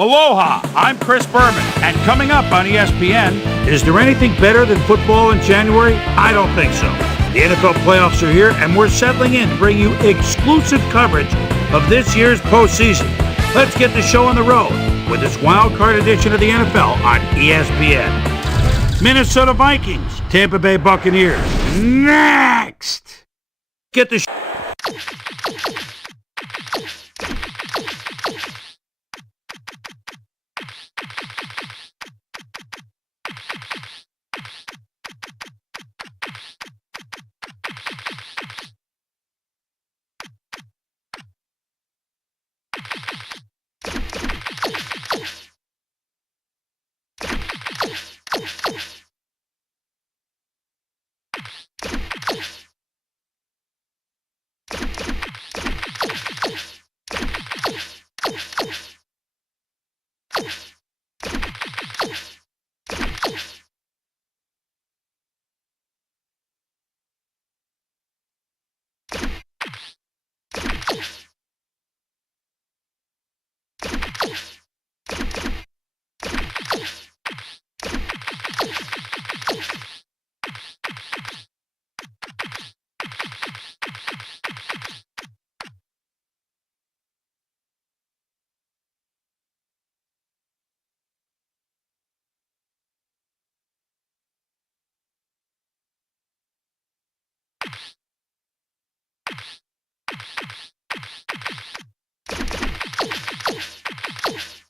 Aloha, I'm Chris Berman, and coming up on ESPN, is there anything better than football in January? I don't think so. The NFL playoffs are here, and we're settling in to bring you exclusive coverage of this year's postseason. Let's get the show on the road with this Wildcard edition of the NFL on ESPN. Minnesota Vikings, Tampa Bay Buccaneers. Next! Get the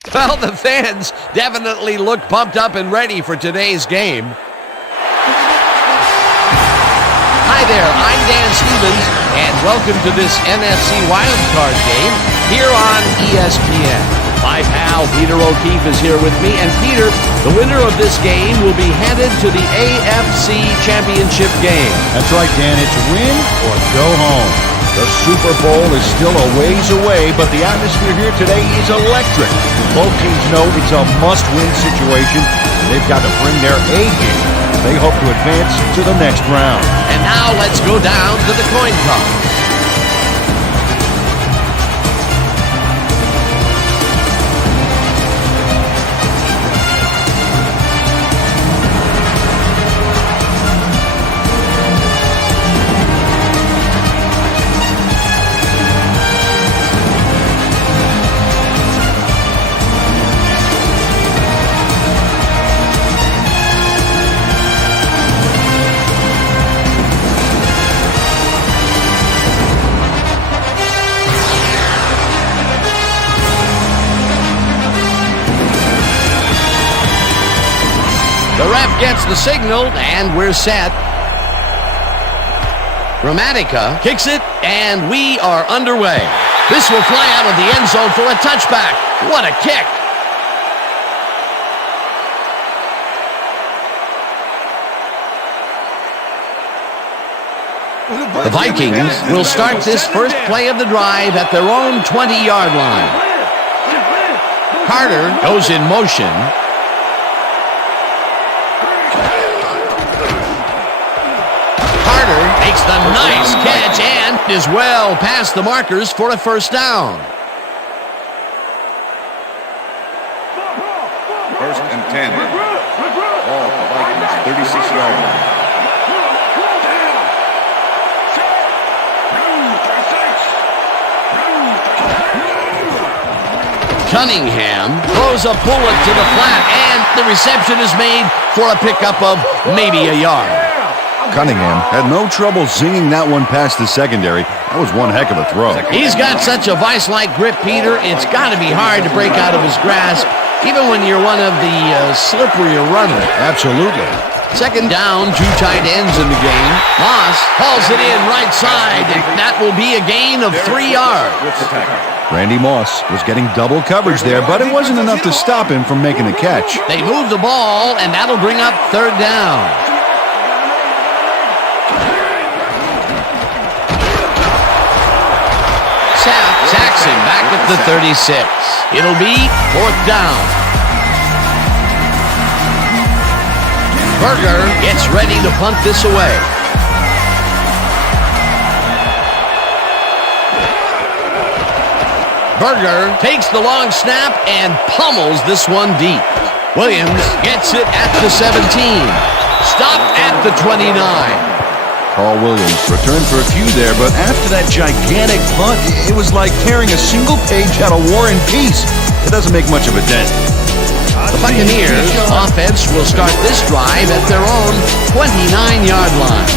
Well, the fans definitely look pumped up and ready for today's game. Hi there, I'm Dan Stevens, and welcome to this NFC Wildcard game here on ESPN. My pal Peter O'Keefe is here with me, and Peter, the winner of this game will be headed to the AFC Championship game. That's right, Dan. It's win or go home. The Super Bowl is still a ways away, but the atmosphere here today is electric. Both teams know it's a must-win situation, and they've got to bring their A game if they hope to advance to the next round. And now let's go down to the coin toss. The ref gets the signal, and we're set. Gramatica kicks it, and we are underway. This will fly out of the end zone for a touchback. What a kick! The Vikings will start this first play of the drive at their own 20-yard line. Carter goes in motion. Makes the nice catch and is well past the markers for a first down. First and 10. Ball for Vikings, 36-yard line. Cunningham throws a bullet to the flat, and the reception is made for a pickup of maybe a yard. Cunningham had no trouble zinging that one past the secondary. That was one heck of a throw. He's got such a vice-like grip, Peter. It's got to be hard to break out of his grasp, even when you're one of the slipperier runners. Absolutely. Second down, two tight ends in the game. Moss hauls it in right side, and that will be a gain of 3 yards. Randy Moss was getting double coverage there, but it wasn't enough to stop him from making the catch. They move the ball, and that'll bring up third down. Sacks him back at the 36. It'll be fourth down. Berger gets ready to punt this away. Berger takes the long snap and pummels this one deep. Williams gets it at the 17. Stopped at the 29. Carl Williams returned for a few there, but after that gigantic punt, it was like tearing a single page out of War and Peace. It doesn't make much of a dent. The Buccaneers offense will start this drive at their own 29-yard line.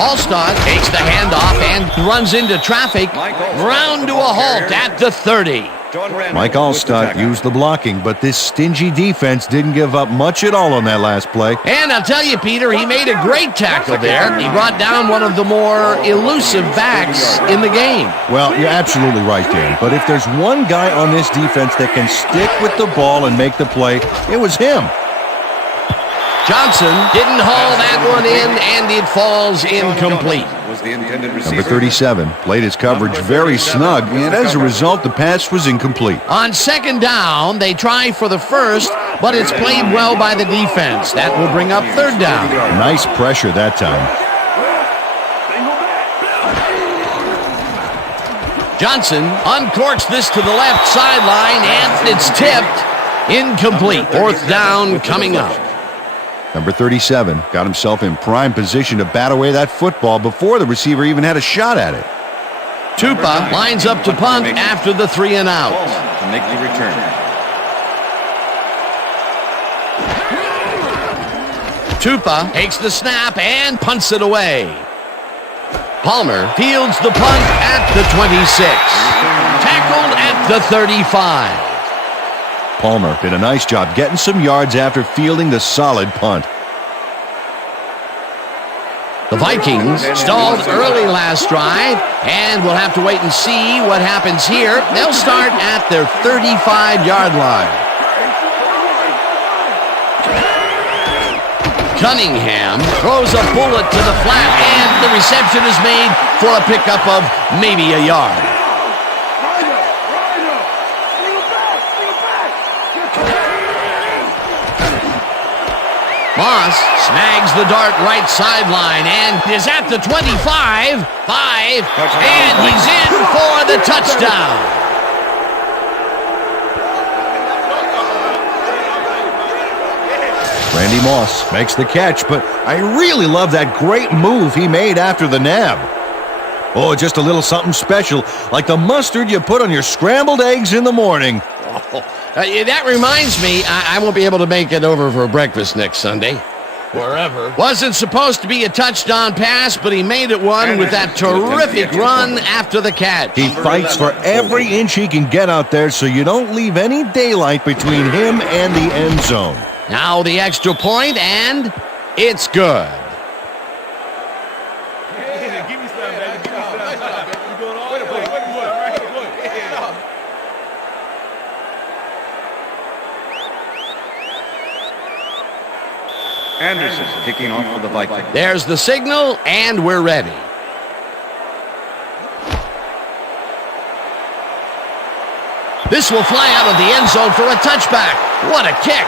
Allstott takes the handoff and runs into traffic, ground to a halt at the 30. Mike Allstott used the blocking, but this stingy defense didn't give up much at all on that last play. And I'll tell you, Peter, he made a great tackle there. He brought down one of the more elusive backs in the game. Well, you're absolutely right, Dan. But if there's one guy on this defense that can stick with the ball and make the play, it was him. Johnson didn't haul that one in, and it falls incomplete. Number 37 played his coverage very snug, and as a result, the pass was incomplete. On second down, they try for the first, but it's played well by the defense. That will bring up third down. Nice pressure that time. Johnson uncorks this to the left sideline, and it's tipped. Incomplete. Fourth down coming up. Number 37 got himself in prime position to bat away that football before the receiver even had a shot at it. Tupa lines up to punt after the 3 and out. To make the return. Tupa takes the snap and punts it away. Palmer fields the punt at the 26. Tackled at the 35. Palmer did a nice job getting some yards after fielding the solid punt. The Vikings stalled early last drive, and we'll have to wait and see what happens here. They'll start at their 35-yard line. Cunningham throws a bullet to the flat, and the reception is made for a pickup of maybe a yard. Moss snags the dart right sideline and is at the 25, 5, and he's in for the touchdown. Randy Moss makes the catch, but I really love that great move he made after the nab. Oh, just a little something special, like the mustard you put on your scrambled eggs in the morning. That reminds me, I won't be able to make it over for breakfast next Sunday. Wherever. Wasn't supposed to be a touchdown pass, but he made it one with that terrific run after the catch. He fights for every inch he can get out there, so you don't leave any daylight between him and the end zone. Now the extra point, and it's good. Anderson kicking off for the Vikings. There's the signal, and we're ready. This will fly out of the end zone for a touchback. What a kick.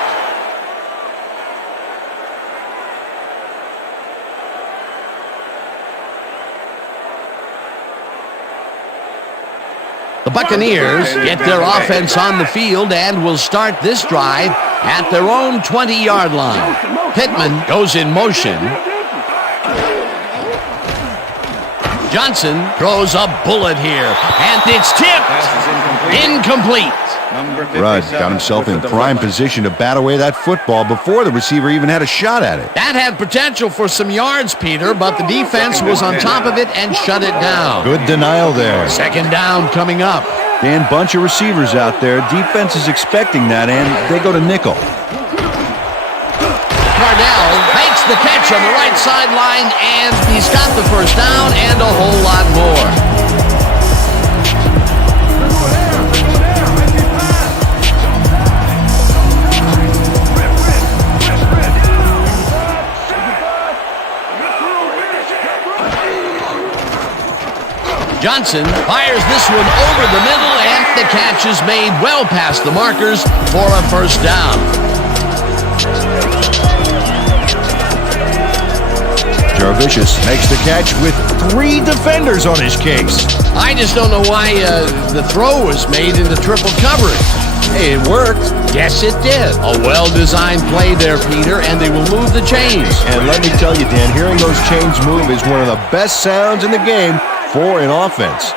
The Buccaneers get their offense on the field and will start this drive at their own 20-yard line. Pittman goes in motion. Johnson throws a bullet here, and it's tipped. Incomplete. Rudd got himself in prime position to bat away that football before the receiver even had a shot at it. That had potential for some yards, Peter, but the defense was on top of it and shut it down. Good denial there. Second down coming up. Dan, bunch of receivers out there. Defense is expecting that, and they go to nickel. Cardell makes the catch on the right sideline, and he's got the first down and a whole lot more. Johnson fires this one over the middle, and the catch is made well past the markers for a first down. Jarvicius makes the catch with 3 defenders on his case. I just don't know why the throw was made into triple coverage. Hey, it worked. Yes, it did. A well-designed play there, Peter, and they will move the chains. And let me tell you, Dan, hearing those chains move is one of the best sounds in the game for an offense.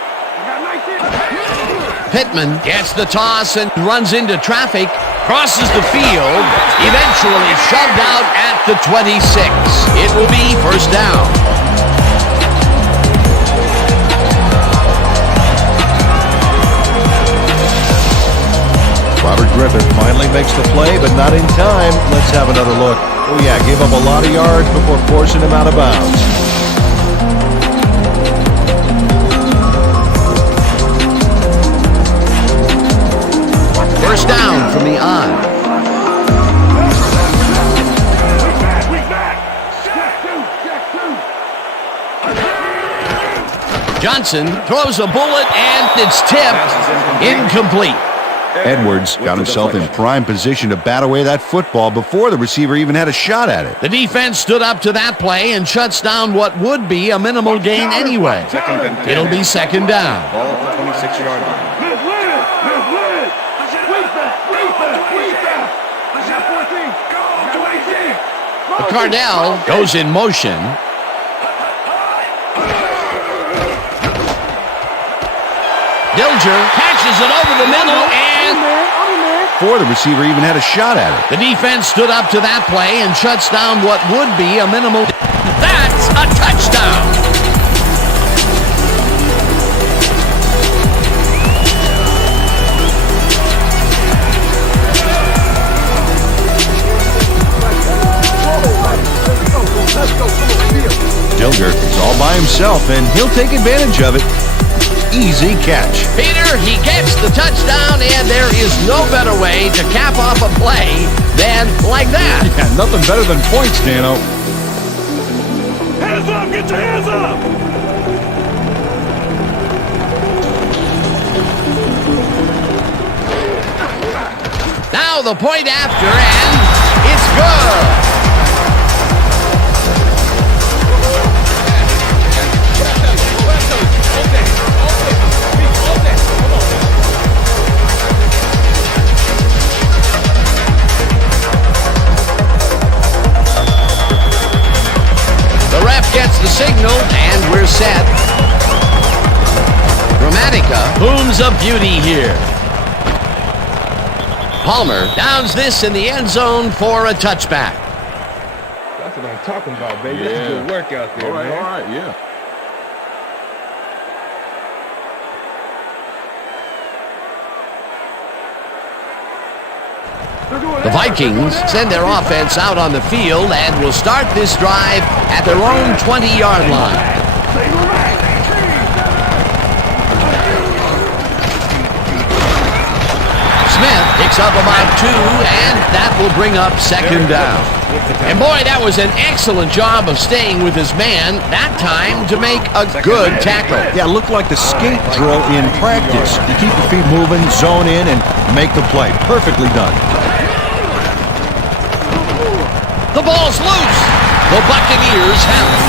Pittman gets the toss and runs into traffic, crosses the field, eventually shoved out at the 26. It will be first down. Robert Griffin finally makes the play, but not in time. Let's have another look. Oh yeah, gave up a lot of yards before forcing him out of bounds. First down from the on. Johnson throws a bullet and it's tipped. Incomplete. Edwards got himself in prime position to bat away that football before the receiver even had a shot at it. The defense stood up to that play and shuts down what would be a minimal gain anyway. It'll be second down. Ball at the 26-yard line. Cardell goes in motion. Dilger catches it over the middle and Before the receiver even had a shot at it. the defense stood up to that play and shuts down what would be a minimal. That's a touchdown. Dilger is all by himself, and he'll take advantage of it. Easy catch. Peter, he gets the touchdown, and there is no better way to cap off a play than like that. Yeah, nothing better than points, Dano. Hands up! Get your hands up! Now the point after, and it's good. Gets the signal, and we're set. Dramatica booms a beauty here. Palmer downs this in the end zone for a touchback. That's what I'm talking about, baby. That's good work out there, man. All right, yeah. The Vikings send their offense out on the field and will start this drive at their own 20-yard line. Smith picks up about 2, and that will bring up second down. And boy, that was an excellent job of staying with his man that time to make a good tackle. Yeah, it looked like the skate drill in practice. You keep your feet moving, zone in, and make the play. Perfectly done. The ball's loose. The Buccaneers have it.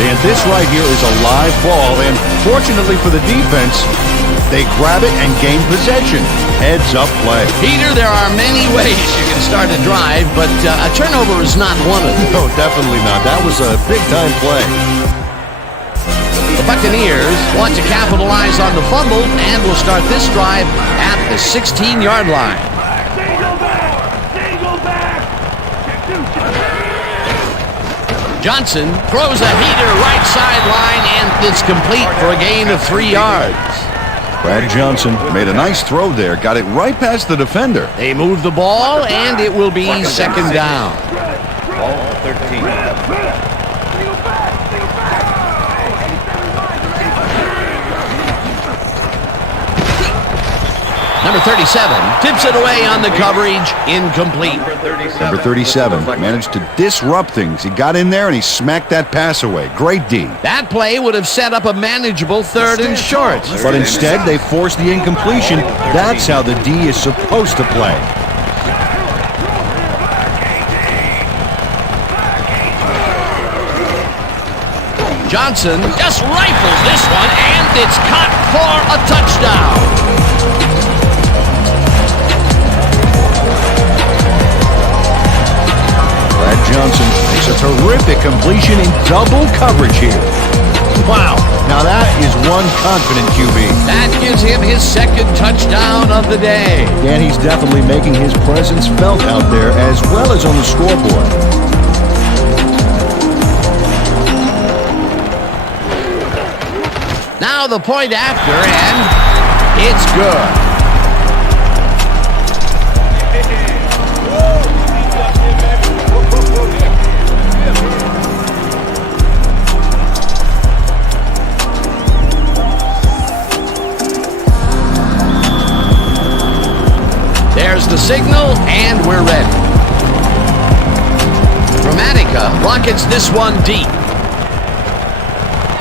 And this right here is a live ball, and fortunately for the defense, they grab it and gain possession. Heads up play. Peter, there are many ways you can start a drive, but a turnover is not one of them. No, definitely not. That was a big-time play. The Buccaneers want to capitalize on the fumble and will start this drive at the 16-yard line. Johnson throws a heater right sideline, and it's complete for a gain of 3 yards. Brad Johnson made a nice throw there, got it right past the defender. They move the ball, and it will be second down. Ball at 13. Number 37 tips it away on the coverage, incomplete. Number 37 managed to disrupt things. He got in there and he smacked that pass away. Great D. That play would have set up a manageable 3rd and short. But instead, they forced the incompletion. That's how the D is supposed to play. Johnson just rifles this one, and it's caught for a touchdown. Johnson makes a terrific completion in double coverage here. Wow, now that is one confident QB. That gives him his 2nd touchdown of the day. And he's definitely making his presence felt out there as well as on the scoreboard. Now the point after, and it's good. There's the signal, and we're ready. Dramatica rockets this one deep.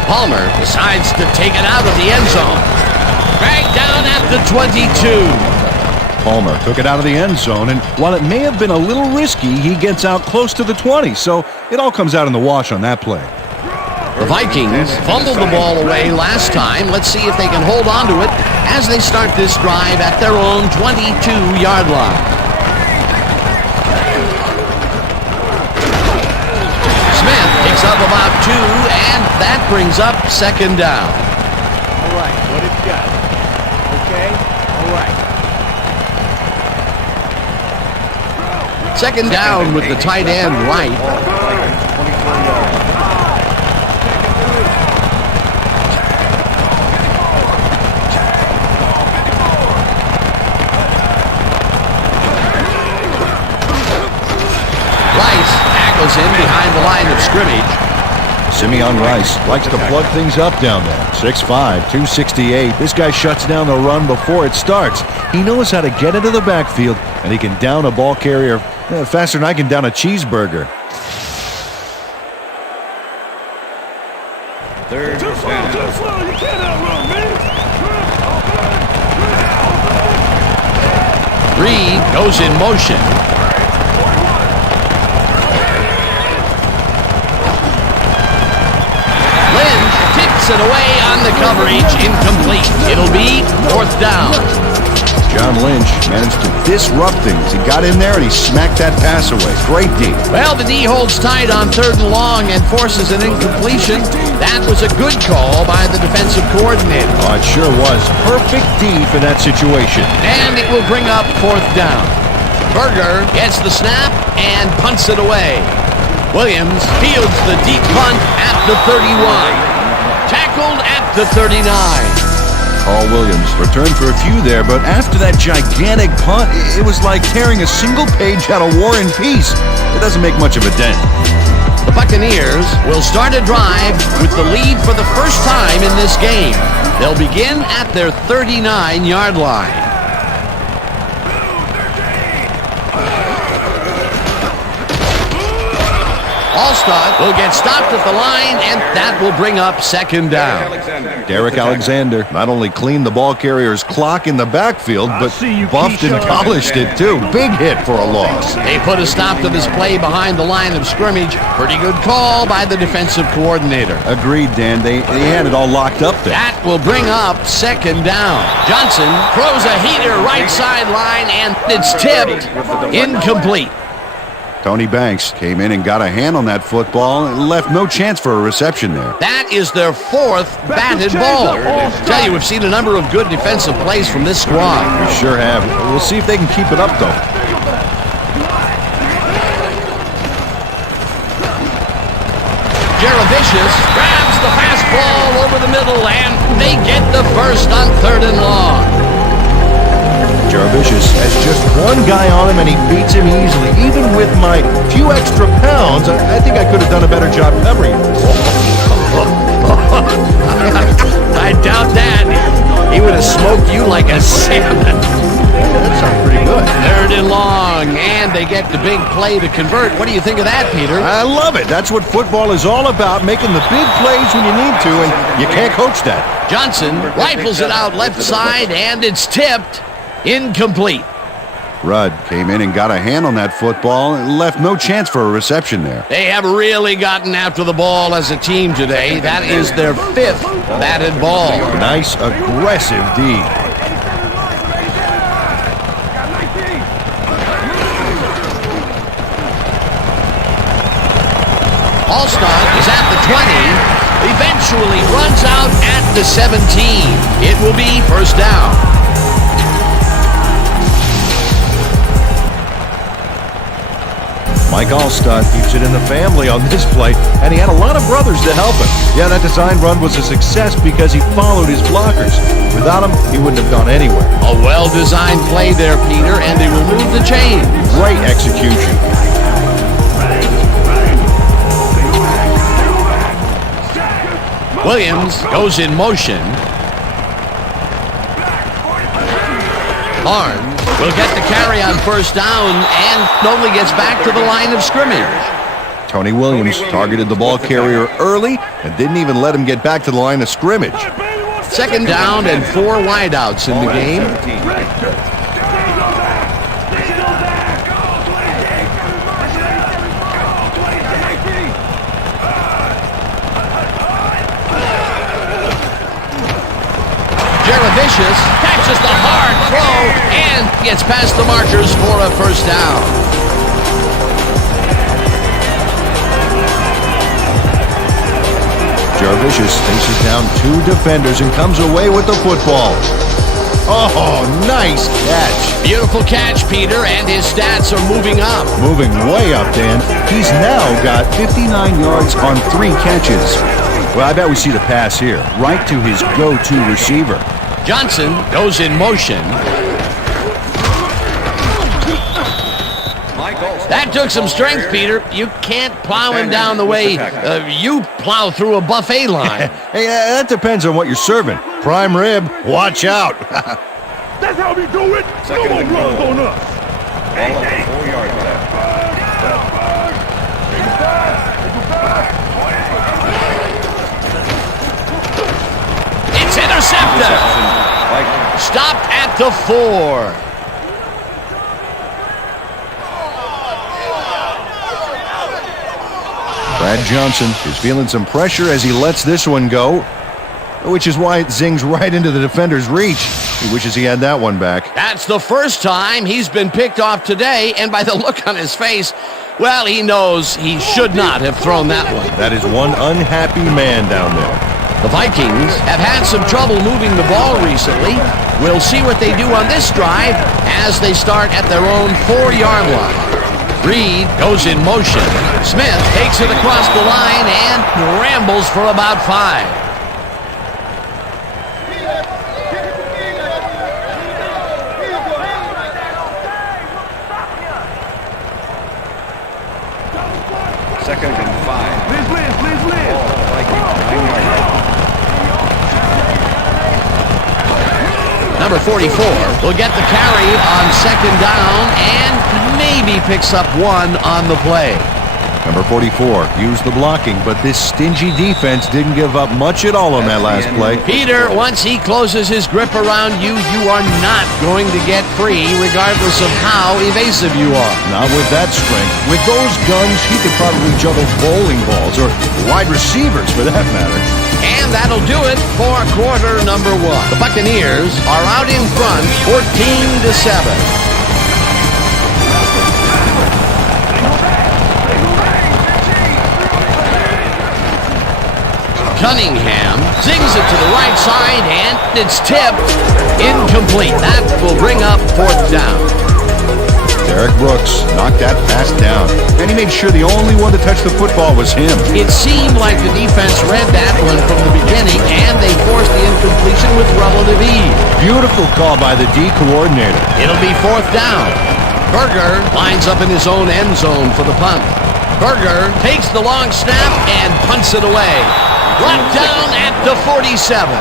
Palmer decides to take it out of the end zone. Dragged down at the 22. Palmer took it out of the end zone, and while it may have been a little risky, he gets out close to the 20, so it all comes out in the wash on that play. The Vikings fumbled the ball away last time. Let's see if they can hold on to it as they start this drive at their own 22-yard line. Smith picks up about 2, and that brings up 2nd down. All right, what have you got? Okay, all right. 2nd down with the tight end right. Rice in behind the line of scrimmage. Simeon Rice likes to plug things up down there. 6'5", 268. This guy shuts down the run before it starts. He knows how to get into the backfield, and he can down a ball carrier faster than I can down a cheeseburger. 3rd down. You can't outrun me. Reed goes in motion. It away on the coverage, incomplete. It'll be 4th down. John Lynch managed to disrupt things. He got in there and he smacked that pass away. Great D. Well, the D holds tight on 3rd and long and forces an incompletion. That was a good call by the defensive coordinator. Oh, it sure was. Perfect D for that situation. And it will bring up 4th down. Berger gets the snap and punts it away. Williams fields the deep punt at the 31. Tackled at the 39. Carl Williams returned for a few there, but after that gigantic punt, it was like tearing a single page out of War and Peace. It doesn't make much of a dent. The Buccaneers will start a drive with the lead for the first time in this game. They'll begin at their 39-yard line. Allstott will get stopped at the line, and that will bring up 2nd down. Derek Alexander not only cleaned the ball carrier's clock in the backfield, but buffed and polished it too. Big hit for a loss. They put a stop to this play behind the line of scrimmage. Pretty good call by the defensive coordinator. Agreed, Dan. They had it all locked up there. That will bring up 2nd down. Johnson throws a heater right sideline, and it's tipped incomplete. Tony Banks came in and got a hand on that football and left no chance for a reception there. That is their 4th batted ball. Tell you, we've seen a number of good defensive plays from this squad. We sure have. We'll see if they can keep it up, though. Jaravicius grabs the fastball over the middle, and they get the first on 3rd and long. Jaravicius has just one guy on him, and he beats him easily. Even with my few extra pounds, I think I could have done a better job covering him. I doubt that. He would have smoked you like a salmon. they get the big play to convert. What do you think of that, Peter? I love it. That's what football is all about, making the big plays when you need to, and you can't coach that. Johnson rifles it out left side, and it's tipped. Incomplete. Rudd came in and got a hand on that football and left no chance for a reception there. They have really gotten after the ball as a team today. That is their 5th batted ball. Nice, aggressive D. Alstott is at the 20, eventually runs out at the 17. It will be first down. Mike Alstott keeps it in the family on this play, and he had a lot of brothers to help him. Yeah, that design run was a success because he followed his blockers. Without him, he wouldn't have gone anywhere. A well-designed play there, Peter, and they will move the chain. Great execution. Williams goes in motion. Barnes will get the carry on first down and only gets back to the line of scrimmage. Tony Williams targeted the ball carrier early and didn't even let him get back to the line of scrimmage. Second down and 4 wideouts in the game. Vicious catches the hard throw and gets past the markers for a first down. Jarvicius faces down 2 defenders and comes away with the football. Oh, nice catch. Beautiful catch, Peter, and his stats are moving up. Moving way up, Dan. He's now got 59 yards on 3 catches. Well, I bet we see the pass here, right to his go-to receiver. Johnson goes in motion. That took some strength, Peter. You can't plow him down the way you plow through a buffet line. Hey, that depends on what you're serving. Prime rib, watch out. That's how we do it. No more blood on us. Ball up to 4 yards left. It's intercepted. Stopped at the 4. Brad Johnson is feeling some pressure as he lets this one go, which is why it zings right into the defender's reach. He wishes he had that one back. That's the first time he's been picked off today, and by the look on his face, well, he knows he should not have thrown that one. That is one unhappy man down there. The Vikings have had some trouble moving the ball recently. We'll see what they do on this drive as they start at their own 4-yard line. Reed goes in motion. Smith takes it across the line and rambles for about 5. Second and 5. Liz. Number 44 will get the carry on second down and maybe picks up 1 on the play. Number 44 used the blocking, but this stingy defense didn't give up much at all on that last play. Peter, once he closes his grip around you, you are not going to get free regardless of how evasive you are. Not with that strength. With those guns, he could probably juggle bowling balls or wide receivers for that matter. And that'll do it for quarter number 1. The Buccaneers are out in front 14-7. Cunningham zings it to the right side, and it's tipped. Incomplete. That will bring up 4th down. Derek Brooks knocked that pass down, and he made sure the only one to touch the football was him. It seemed like the defense read that one from the beginning, and they forced the incompletion with relative ease. Beautiful call by the D coordinator. It'll be 4th down. Berger lines up in his own end zone for the punt. Berger takes the long snap and punts it away. Brought down at the 47.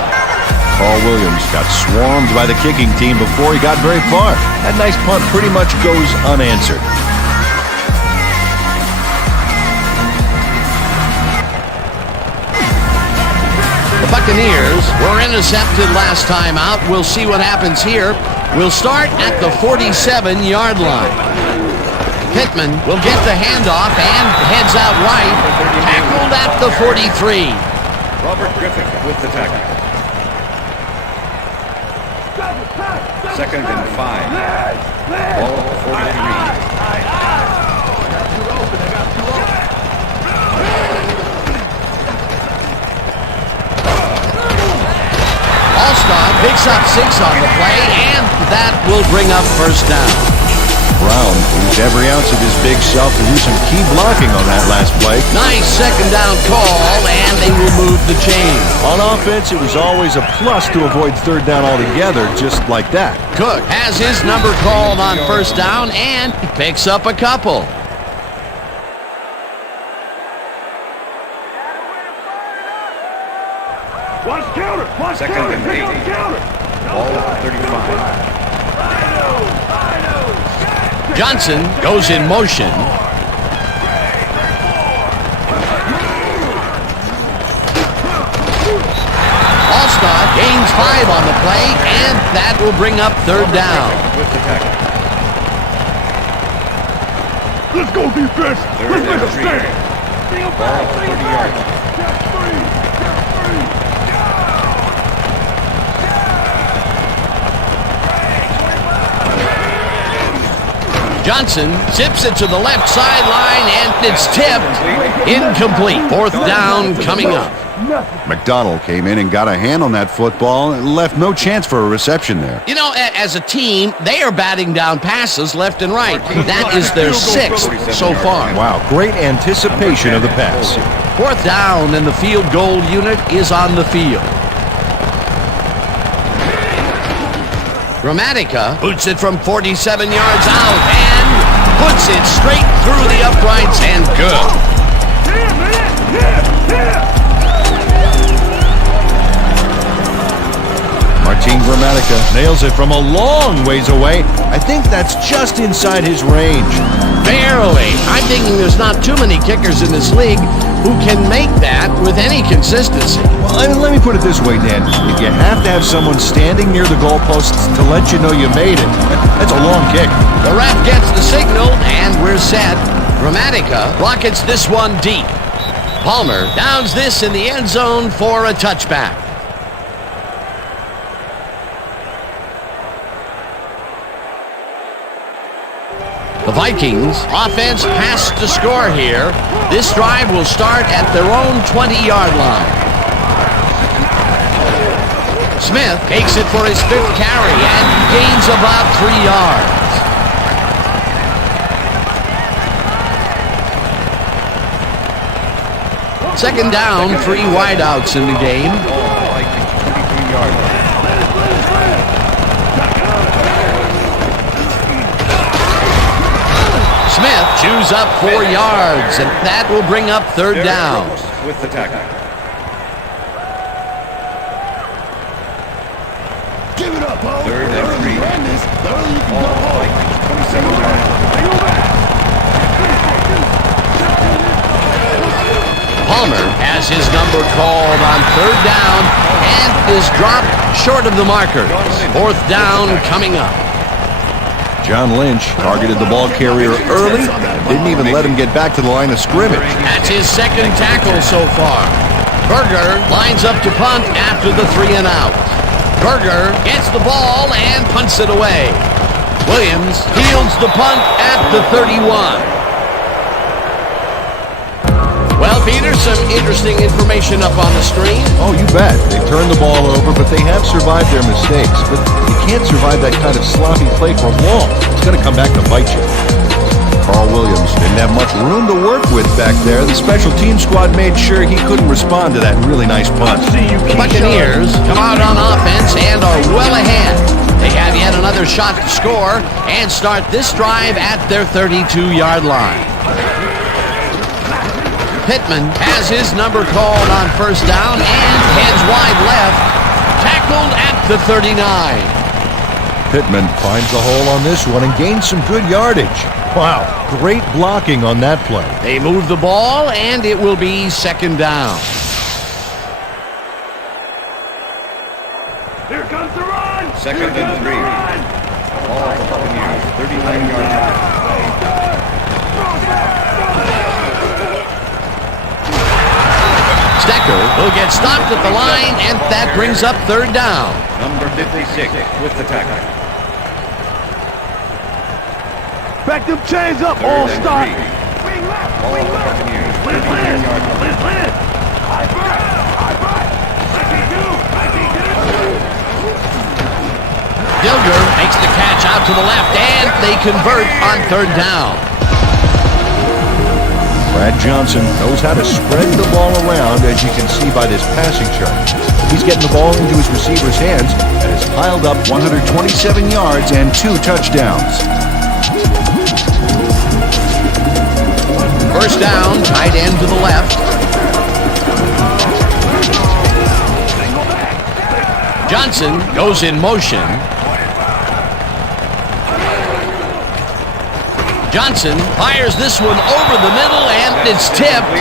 Paul Williams got swarmed by the kicking team before he got very far. That nice punt pretty much goes unanswered. Buccaneers were intercepted last time out. We'll see what happens here. We'll start at the 47-yard line. Pittman will get the handoff and heads out right. Tackled at the 43. Robert Griffin with the tackle. 2nd and 5. Ball at the 43. Allstott picks up 6 on the play, and that will bring up first down. Brown used every ounce of his big self to do some key blocking on that last play. Nice second down call, and they will move the chain. On offense, it was always a plus to avoid third down altogether, just like that. Cook has his number called on first down and picks up a couple. Second and 8. Ball at the 35. Johnson goes in motion. Allstott gains 5 on the play, and that will bring up third down. With the tackle. Let's go defense. Let's make a stand. Ball at the 30-yard line. Johnson zips it to the left sideline, and it's tipped. Incomplete. Fourth down coming up. McDonald came in and got a hand on that football and left no chance for a reception there. You know, as a team, they are batting down passes left and right. That is their 6th so far. Wow, great anticipation of the pass. Fourth down, and the field goal unit is on the field. Gramatica boots it from 47 yards out and puts it straight through the uprights, and good. Martin Gramatica nails it from a long ways away. I think that's just inside his range. Barely. I'm thinking there's not too many kickers in this league who can make that with any consistency. Well, let me put it this way, Dan. If you have to have someone standing near the goalposts to let you know you made it, that's a long kick. The ref gets the signal, and we're set. Gramatica rockets this one deep. Palmer downs this in the end zone for a touchback. The Vikings offense has to score here. This drive will start at their own 20-yard line. Smith takes it for his 5th carry and gains about 3 yards. Second down, 3 wideouts in the game. Smith chews up 4 yards, and that will bring up third down. With the tackle. Give it up, Bo. 3rd and 3. Ball Vikings 27-yard line. Palmer has his number called on third down and is dropped short of the marker. Fourth down coming up. John Lynch targeted the ball carrier early, didn't even let him get back to the line of scrimmage. That's his 2nd tackle so far. Berger lines up to punt after the 3 and out. Berger gets the ball and punts it away. Williams fields the punt at the 31. Well, Peter, some interesting information up on the screen. Oh, you bet. They turned the ball over, but they have survived their mistakes. But you can't survive that kind of sloppy play for long. It's going to come back to bite you. Carl Williams didn't have much room to work with back there. The special team squad made sure he couldn't respond to that really nice punt. The Buccaneers come out on offense and are well ahead. They have yet another shot to score and start this drive at their 32-yard line. Pittman has his number called on first down and heads wide left. Tackled at the 39. Pittman finds the hole on this one and gains some good yardage. Wow, great blocking on that play. They move the ball, and it will be second down. Second and 3. Ball for Buccaneers, 39-yard line. Stecker will get stopped at the line, and that brings up third down. Number 56 with the tackle. Back them chains up, all Third and stop. 3. Ball for Buccaneers, 39-yard line. Dilger makes the catch out to the left, and they convert on third down. Brad Johnson knows how to spread the ball around, as you can see by this passing chart. He's getting the ball into his receiver's hands and has piled up 127 yards and 2 touchdowns. First down, tight end to the left. Johnson goes in motion. Johnson fires this one over the middle, and it's tipped.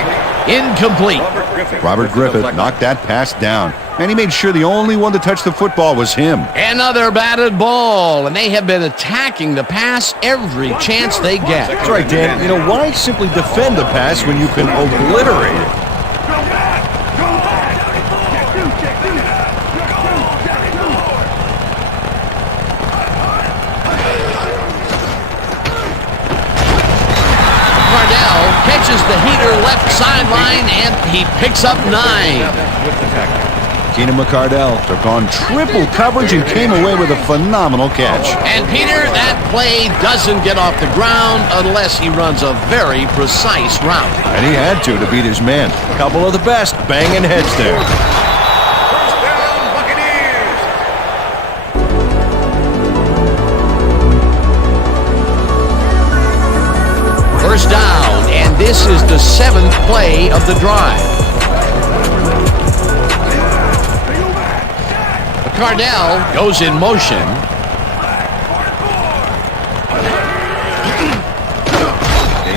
Incomplete. Robert Griffith knocked that pass down, and he made sure the only one to touch the football was him. Another batted ball, and they have been attacking the pass every chance they get. That's right, Dan. You know, why simply defend the pass when you can obliterate it? Catches the heater left sideline, and he picks up 9. Keenan McCardell took on triple coverage and came away with a phenomenal catch. And Peter, that play doesn't get off the ground unless he runs a very precise route. And he had to beat his man. A couple of the best banging heads there. First down, Buccaneers. First down, and this is the 7th play of the drive. McCardell goes in motion.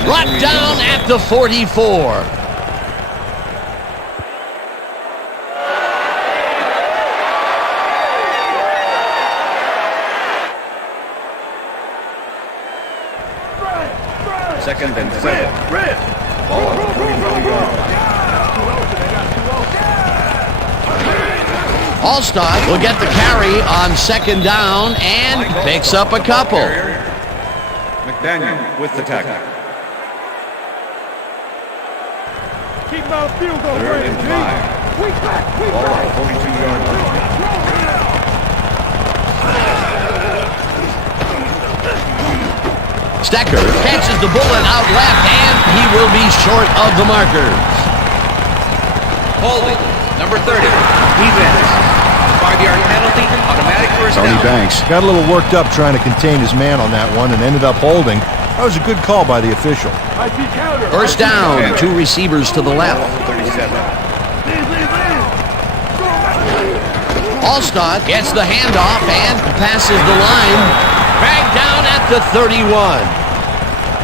Brought down at the 44. Second and 7. Ball on the 44-yard line. Allstott will get the carry on second down and picks up a couple. McDaniel with the tackle. Keep my field goal Third and 5. Ball on the 42-yard line. Stecker catches the bullet out left, and he will be short of the markers. Holding, number 30, defense. 5-yard penalty, automatic first Tony down. Banks got a little worked up trying to contain his man on that one and ended up holding. That was a good call by the official. First down, 2 receivers to the left. 37. Allstott gets the handoff and passes the line. Dragged down at the 31.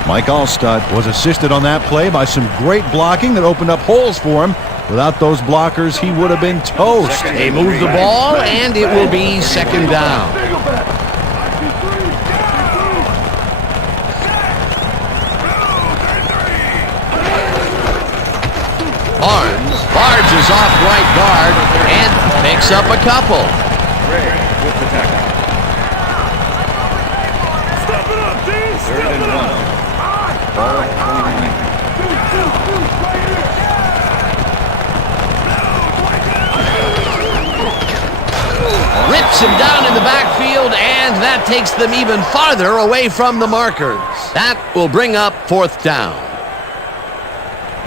Mike Allstott was assisted on that play by some great blocking that opened up holes for him. Without those blockers, he would have been toast. They move the ball, and it will be second down. Barnes barges off right guard and picks up a couple. With the tackle. Third and 1. Ball at 29. Rips him down in the backfield, and that takes them even farther away from the markers. That will bring up fourth down.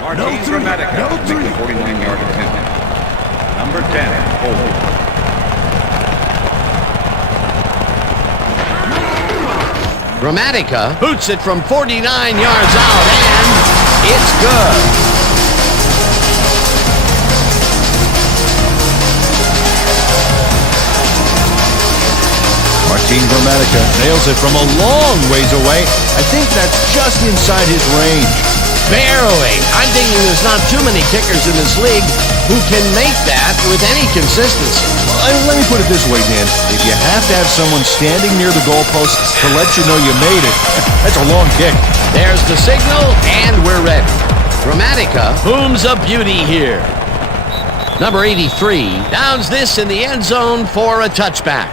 Martins Ramatica make the 49-yard attempt. Number 10, holding. Gramatica boots it from 49 yards out, and it's good. Martin Gramatica nails it from a long ways away. I think that's just inside his range. Barely. I'm thinking there's not too many kickers in this league who can make that with any consistency. Let me put it this way, Dan. If you have to have someone standing near the goalpost to let you know you made it, that's a long kick. There's the signal, and we're ready. Gramatica booms a beauty here. Number 83 downs this in the end zone for a touchback.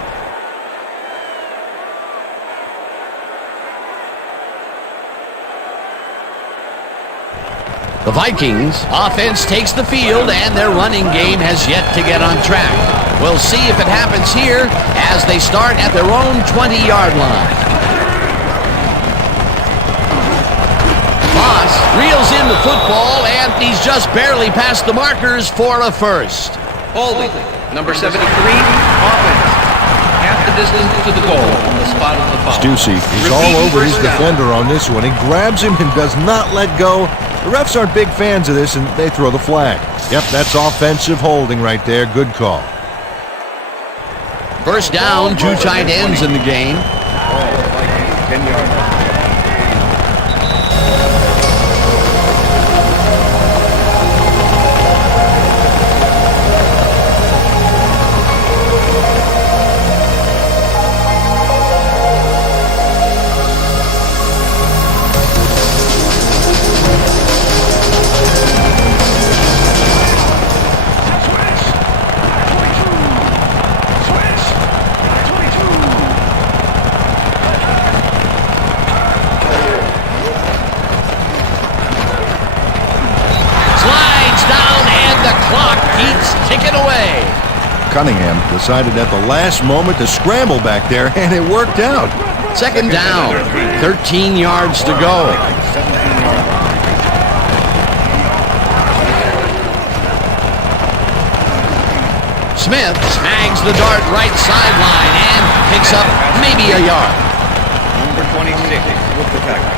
The Vikings offense takes the field, and their running game has yet to get on track. We'll see if it happens here as they start at their own 20-yard line. Moss reels in the football, and he's just barely past the markers for a first. Holding. Number 73, offense. Half the distance to the goal from the spot of the foul. Stussy is all over his defender on this one. He grabs him and does not let go. The refs aren't big fans of this, and they throw the flag. Yep, that's offensive holding right there. Good call. First down, 2 tight ends in the game. 10 yards. Cunningham decided at the last moment to scramble back there, and it worked out. Second down, 13 yards to go. Smith snags the dart right sideline and picks up maybe a yard. Number 26 with the tackle.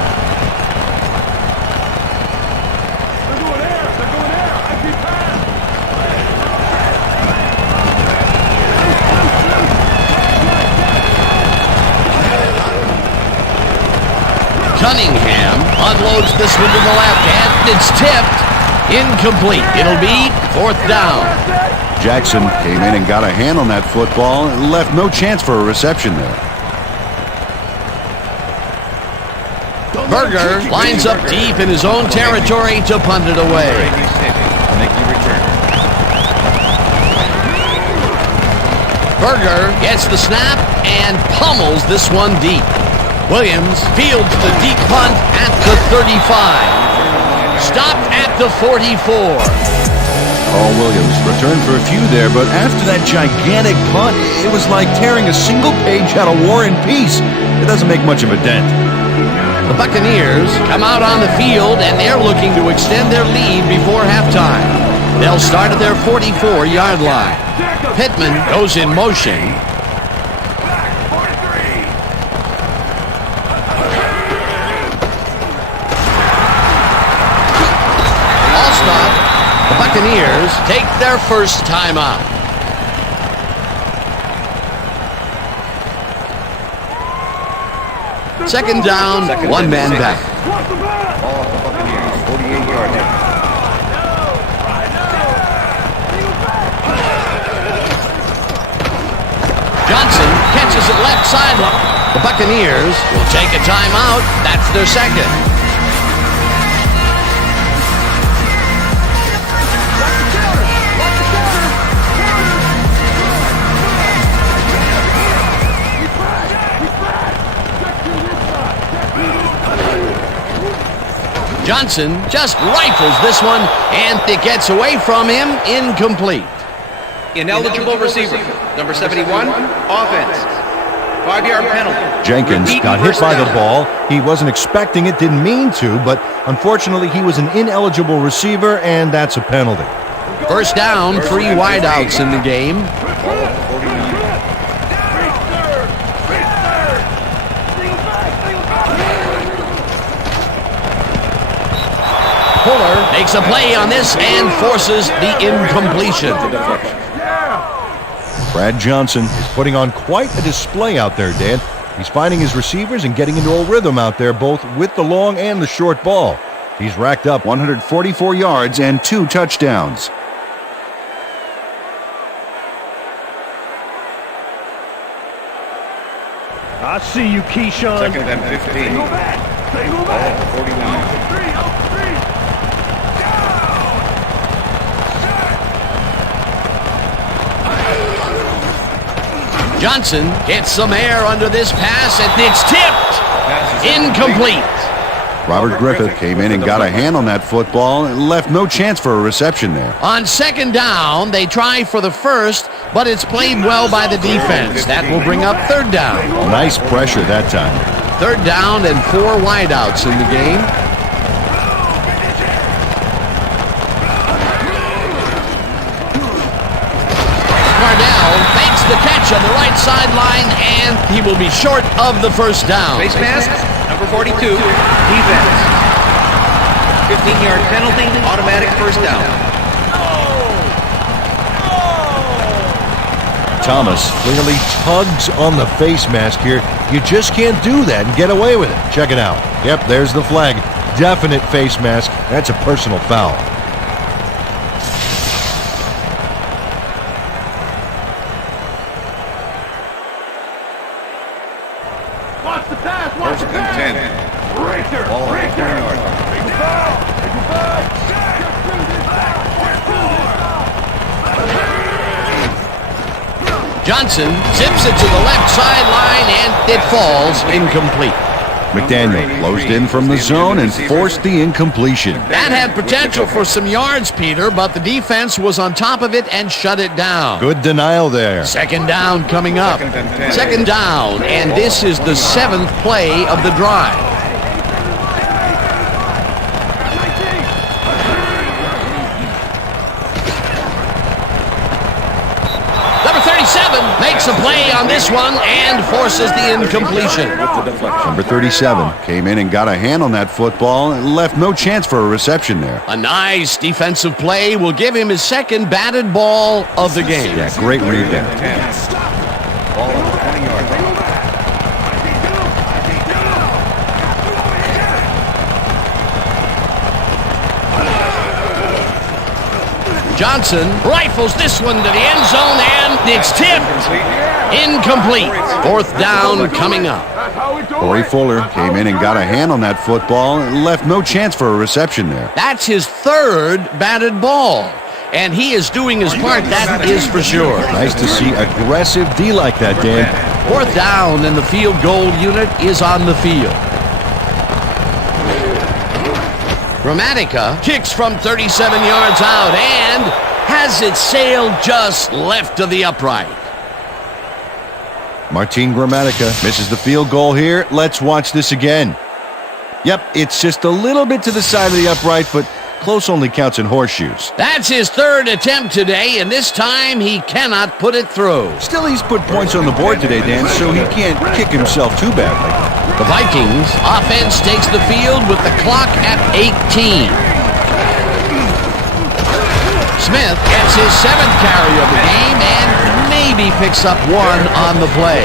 Cunningham unloads this one to the left, and it's tipped. Incomplete. It'll be 4th down. Jackson came in and got a hand on that football and left no chance for a reception there. Berger lines up deep in his own territory to punt it away. Berger gets the snap and pummels this one deep. Williams fields the deep punt at the 35. Stopped at the 44. Paul Williams returned for a few there, but after that gigantic punt, it was like tearing a single page out of War and Peace. It doesn't make much of a dent. The Buccaneers come out on the field, and they're looking to extend their lead before halftime. They'll start at their 44-yard line. Pittman goes in motion. The Buccaneers take their first timeout. Second down, one man back. Ball for Buccaneers, 48-yard line. Johnson catches it left sideline. The Buccaneers will take a timeout. That's their second. Johnson just rifles this one, and it gets away from him, incomplete. Ineligible receiver. Number 71, offense. 5-yard penalty. Jenkins got hit by the ball. He wasn't expecting it, didn't mean to, but unfortunately he was an ineligible receiver, and that's a penalty. First down, 3 wideouts in the game. Fuller makes a play on this and forces the incompletion. Brad Johnson is putting on quite a display out there, Dan. He's finding his receivers and getting into a rhythm out there, both with the long and the short ball. He's racked up 144 yards and 2 touchdowns. I see you, Keyshawn. Second and 15. Ball at 49. Johnson gets some air under this pass, and it's tipped. Incomplete. Robert Griffith came in and got a hand on that football and left no chance for a reception there. On second down, they try for the first, but it's played well by the defense. That will bring up third down. Nice pressure that time. Third down and 4 wideouts in the game. Cardell makes the catch on the right sideline, and he will be short of the first down. Face mask, number 42, defense. 15-yard penalty, automatic first down. Thomas clearly tugs on the face mask here. You just can't do that and get away with it. Check it out. Yep, there's the flag. Definite face mask. That's a personal foul. Watch the pass, watch First the pass. and 10. Ball at 20 yards. Johnson zips it to the left sideline, and it falls incomplete. McDaniel closed in from the zone and forced the incompletion. That had potential for some yards, Peter, but the defense was on top of it and shut it down. Good denial there. Second down coming up. Second and 10. Second down, and this is the 7th play of the drive. Number 37 makes a play on this one and forces the incompletion. Number 37 came in and got a hand on that football and left no chance for a reception there. A nice defensive play will give him his second batted ball of the game. Yeah, great read there. Ball at 20 yards. Johnson rifles this one to the end zone, and it's tipped. Incomplete. Fourth down coming up. Corey Fuller came in and got a hand on that football and left no chance for a reception there. That's his third batted ball, and he is doing his part, that is for sure. Nice to see aggressive D like that, Dan. Fourth down, and the field goal unit is on the field. Gramatica kicks from 37 yards out and has it sailed just left of the upright. Martin Gramatica misses the field goal here. Let's watch this again. Yep, it's just a little bit to the side of the upright, but close only counts in horseshoes. That's his third attempt today, and this time he cannot put it through. Still, he's put points on the board today, Dan, so he can't kick himself too badly. The Vikings offense takes the field with the clock at 18. Smith gets his 7th carry of the game and maybe picks up one on the play.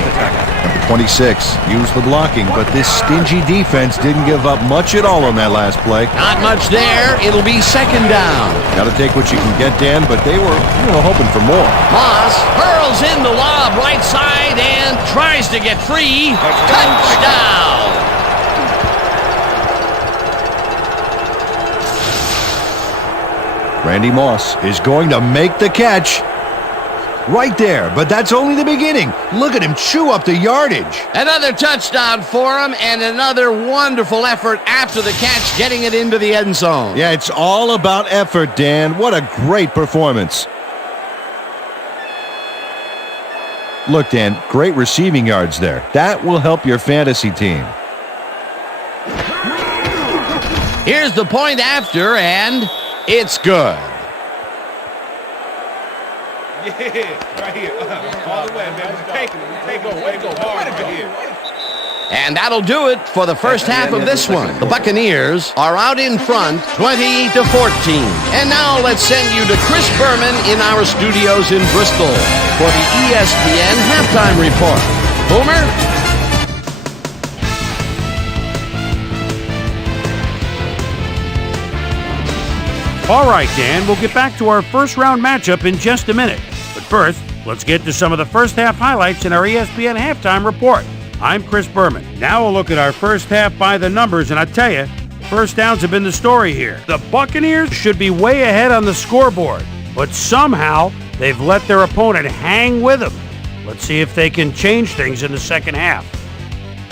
Number 26 used the blocking, but this stingy defense didn't give up much at all on that last play. Not much there. It'll be second down. Got to take what you can get, Dan, but they were hoping for more. Moss hurls in the lob right side and tries to get free. Touchdown! Randy Moss is going to make the catch. Right there, but that's only the beginning. Look at him chew up the yardage. Another touchdown for him, and another wonderful effort after the catch, getting it into the end zone. Yeah, it's all about effort, Dan. What a great performance. Look, Dan, great receiving yards there. That will help your fantasy team. Here's the point after, and it's good. Yeah, right here. All the way, man. We take it. Way to go hard right here. And that'll do it for the first half of this one. The Buccaneers are out in front, 20-14. And now let's send you to Chris Berman in our studios in Bristol for the ESPN Halftime Report. Boomer? All right, Dan, we'll get back to our first round matchup in just a minute. But first, let's get to some of the first half highlights in our ESPN halftime report. I'm Chris Berman. Now we'll look at our first half by the numbers, and I tell you, first downs have been the story here. The Buccaneers should be way ahead on the scoreboard, but somehow they've let their opponent hang with them. Let's see if they can change things in the second half.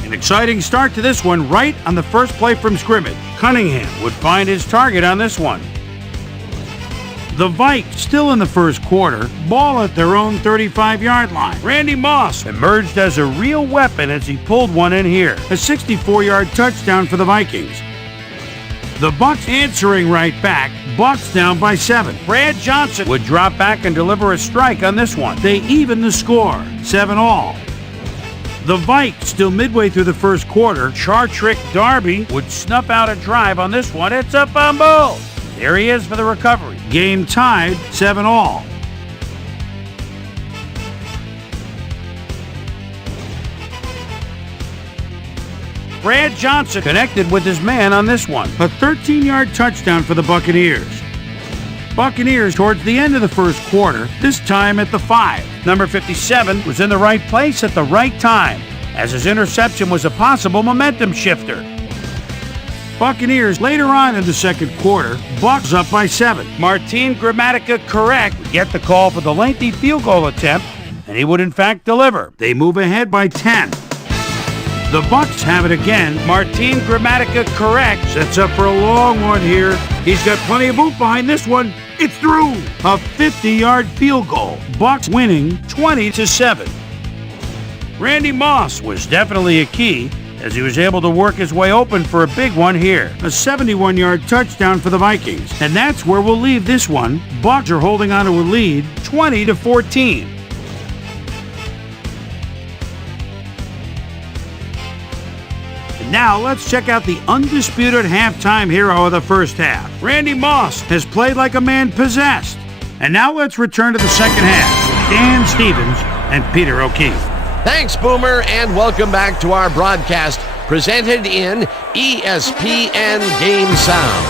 An exciting start to this one right on the first play from scrimmage. Cunningham would find his target on this one. The Vikes, still in the first quarter, ball at their own 35-yard line. Randy Moss emerged as a real weapon as he pulled one in here. A 64-yard touchdown for the Vikings. The Bucs answering right back. Bucs down by 7. Brad Johnson would drop back and deliver a strike on this one. They even the score, 7-all. The Vikes, still midway through the first quarter, Chartrick Darby would snuff out a drive on this one. It's a fumble. There he is for the recovery. Game tied, 7-all. Brad Johnson connected with his man on this one. A 13-yard touchdown for the Buccaneers. Buccaneers towards the end of the first quarter, this time at the 5. Number 57 was in the right place at the right time, as his interception was a possible momentum shifter. Buccaneers later on in the second quarter, Bucs up by 7. Martin Gramatica correct would get the call for the lengthy field goal attempt, and he would in fact deliver. They move ahead by 10. The Bucs have it again. Martin Gramatica correct sets up for a long one here. He's got plenty of oomph behind this one. It's through. A 50-yard field goal. Bucs winning 20-7. Randy Moss was definitely a key, as he was able to work his way open for a big one here. A 71-yard touchdown for the Vikings. And that's where we'll leave this one. Bucs are holding on to a lead, 20-14. And now let's check out the undisputed halftime hero of the first half. Randy Moss has played like a man possessed. And now let's return to the second half. Dan Stevens and Peter O'Keefe. Thanks, Boomer, and welcome back to our broadcast presented in ESPN Game Sound.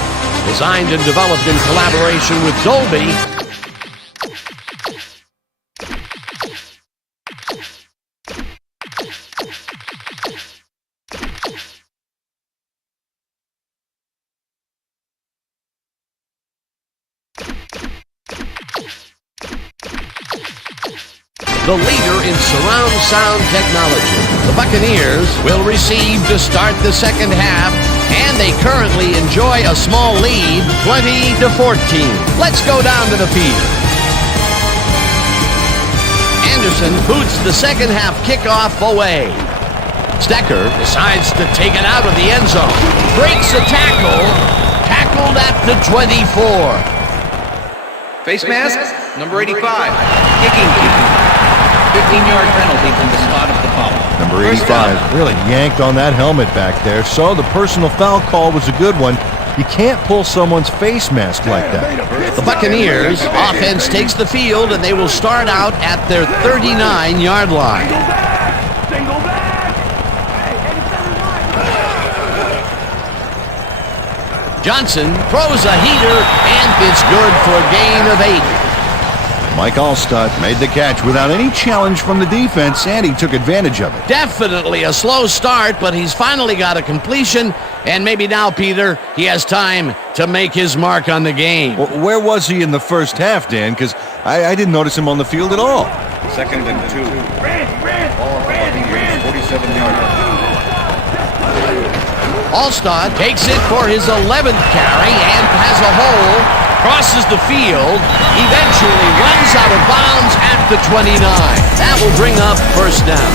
Designed and developed in collaboration with Dolby. The leader in surround sound technology. The Buccaneers will receive to start the second half, and they currently enjoy a small lead, 20-14. Let's go down to the field. Anderson boots the second half kickoff away. Stecker decides to take it out of the end zone. Breaks a tackle. Tackled at the 24. Face mask, number 85. Kicking. 15-yard penalty from the spot of the foul. Number 85 really yanked on that helmet back there, so the personal foul call was a good one. You can't pull someone's face mask like that. The Buccaneers offense takes the field, and they will start out at their 39-yard line. Johnson throws a heater, and it's good for a gain of 8. Mike Allstott made the catch without any challenge from the defense, and he took advantage of it. Definitely a slow start, but he's finally got a completion, and maybe now, Peter, he has time to make his mark on the game. Well, where was he in the first half, Dan? Because I didn't notice him on the field at all. Second and 2. Ball at the Buccaneers, 47-yard line. Allstott takes it for his 11th carry and has a hole. Crosses the field, eventually runs out of bounds at the 29. That will bring up first down.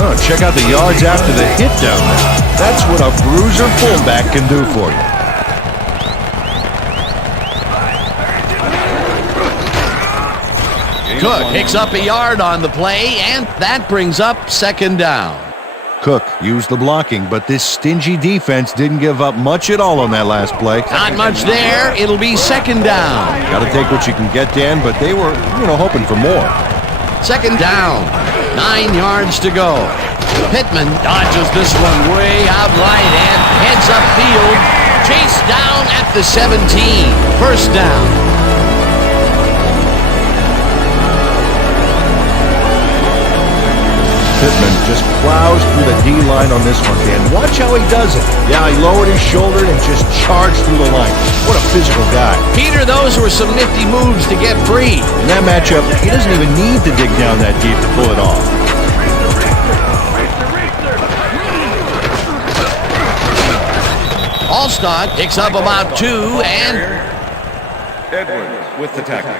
Oh, check out the yards after the hit down there. That's what a bruiser fullback can do for you. Cook picks up a yard on the play, and that brings up second down. Cook used the blocking, but this stingy defense didn't give up much at all on that last play. Not much there. It'll be second down. Got to take what you can get, Dan, but they were, hoping for more. Second down. 9 yards to go. Pittman dodges this one way out right and heads upfield. Chased down at the 17. First down. Pittman just plows through the D-line on this one, Dan. Watch how he does it. Yeah, he lowered his shoulder and just charged through the line. What a physical guy. Peter, those were some nifty moves to get free. In that matchup, he doesn't even need to dig down that deep to pull it off. Allstott picks up about 2 and Edwards with the tackle.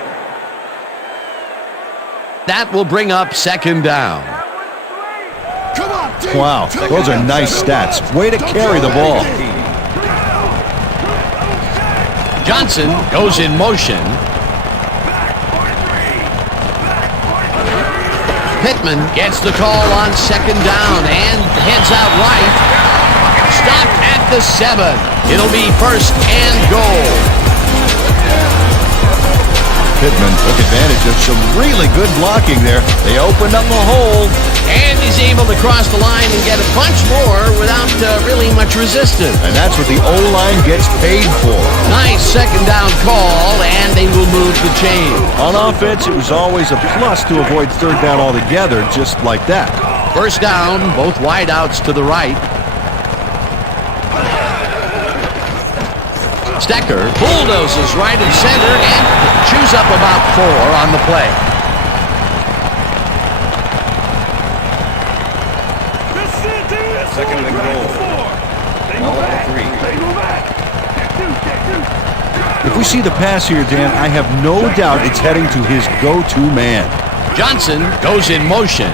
that will bring up second down. Wow, those are nice stats. Way to carry the ball. Johnson goes in motion. Pittman gets the call on second down and heads out right. Stopped at the 7. It'll be first and goal. Pittman took advantage of some really good blocking there. They opened up a hole. And he's able to cross the line and get a bunch more without really much resistance. And that's what the O-line gets paid for. Nice second down call, and they will move the chain. On offense, it was always a plus to avoid third down altogether, just like that. First down, both wideouts to the right. Stecker bulldozes right and center and chews up about 4 on the play. Second and goal. Ball at 3. If we see the pass here, Dan, I have no doubt it's heading to his go-to man. Johnson goes in motion.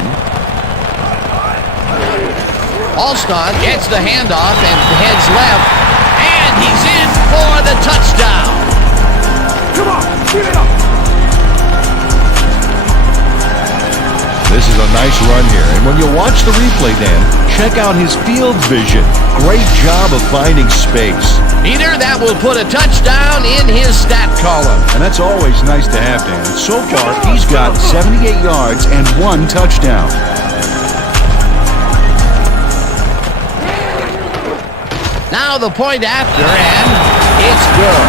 Allstott gets the handoff and heads left. And he's in for the touchdown. Come on, give it up. This is a nice run here. And when you watch the replay, Dan, check out his field vision. Great job of finding space. Peter, that will put a touchdown in his stat column. And that's always nice to have, Dan. So far, he's got 78 yards and 1 touchdown. Now the point after, and it's good.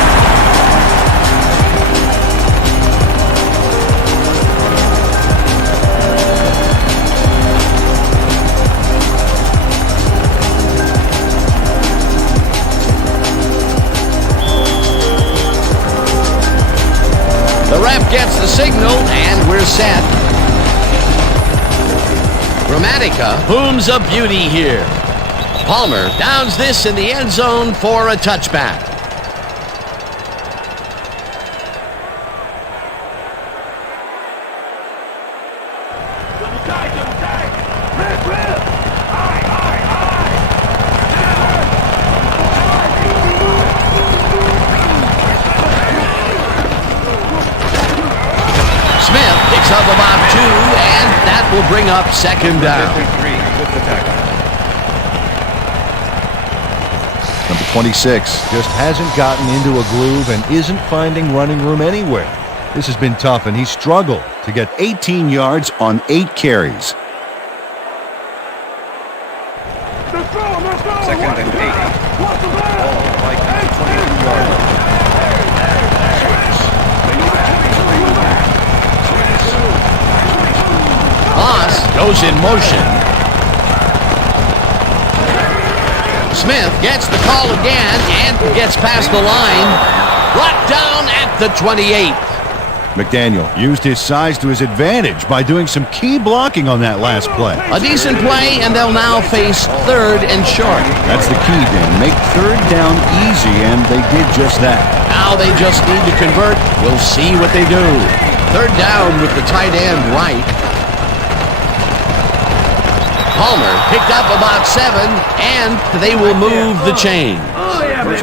The ref gets the signal, and we're set. Grammatica booms a beauty here. Palmer downs this in the end zone for a touchback. Smith picks up about 2, and that will bring up second down. 3 with the tackle. Number 26 just hasn't gotten into a groove and isn't finding running room anywhere. This has been tough, and he struggled to get 18 yards on 8 carries. Second and 8. Ball like 22 yards. Moss goes in motion. Smith gets the call again and gets past the line. Brought down at the 28. McDaniel used his size to his advantage by doing some key blocking on that last play. A decent play, and they'll now face third and short. That's the key, Dan. Make third down easy, and they did just that. Now they just need to convert. We'll see what they do. Third down with the tight end right. Palmer picked up about 7, and they will move the chain.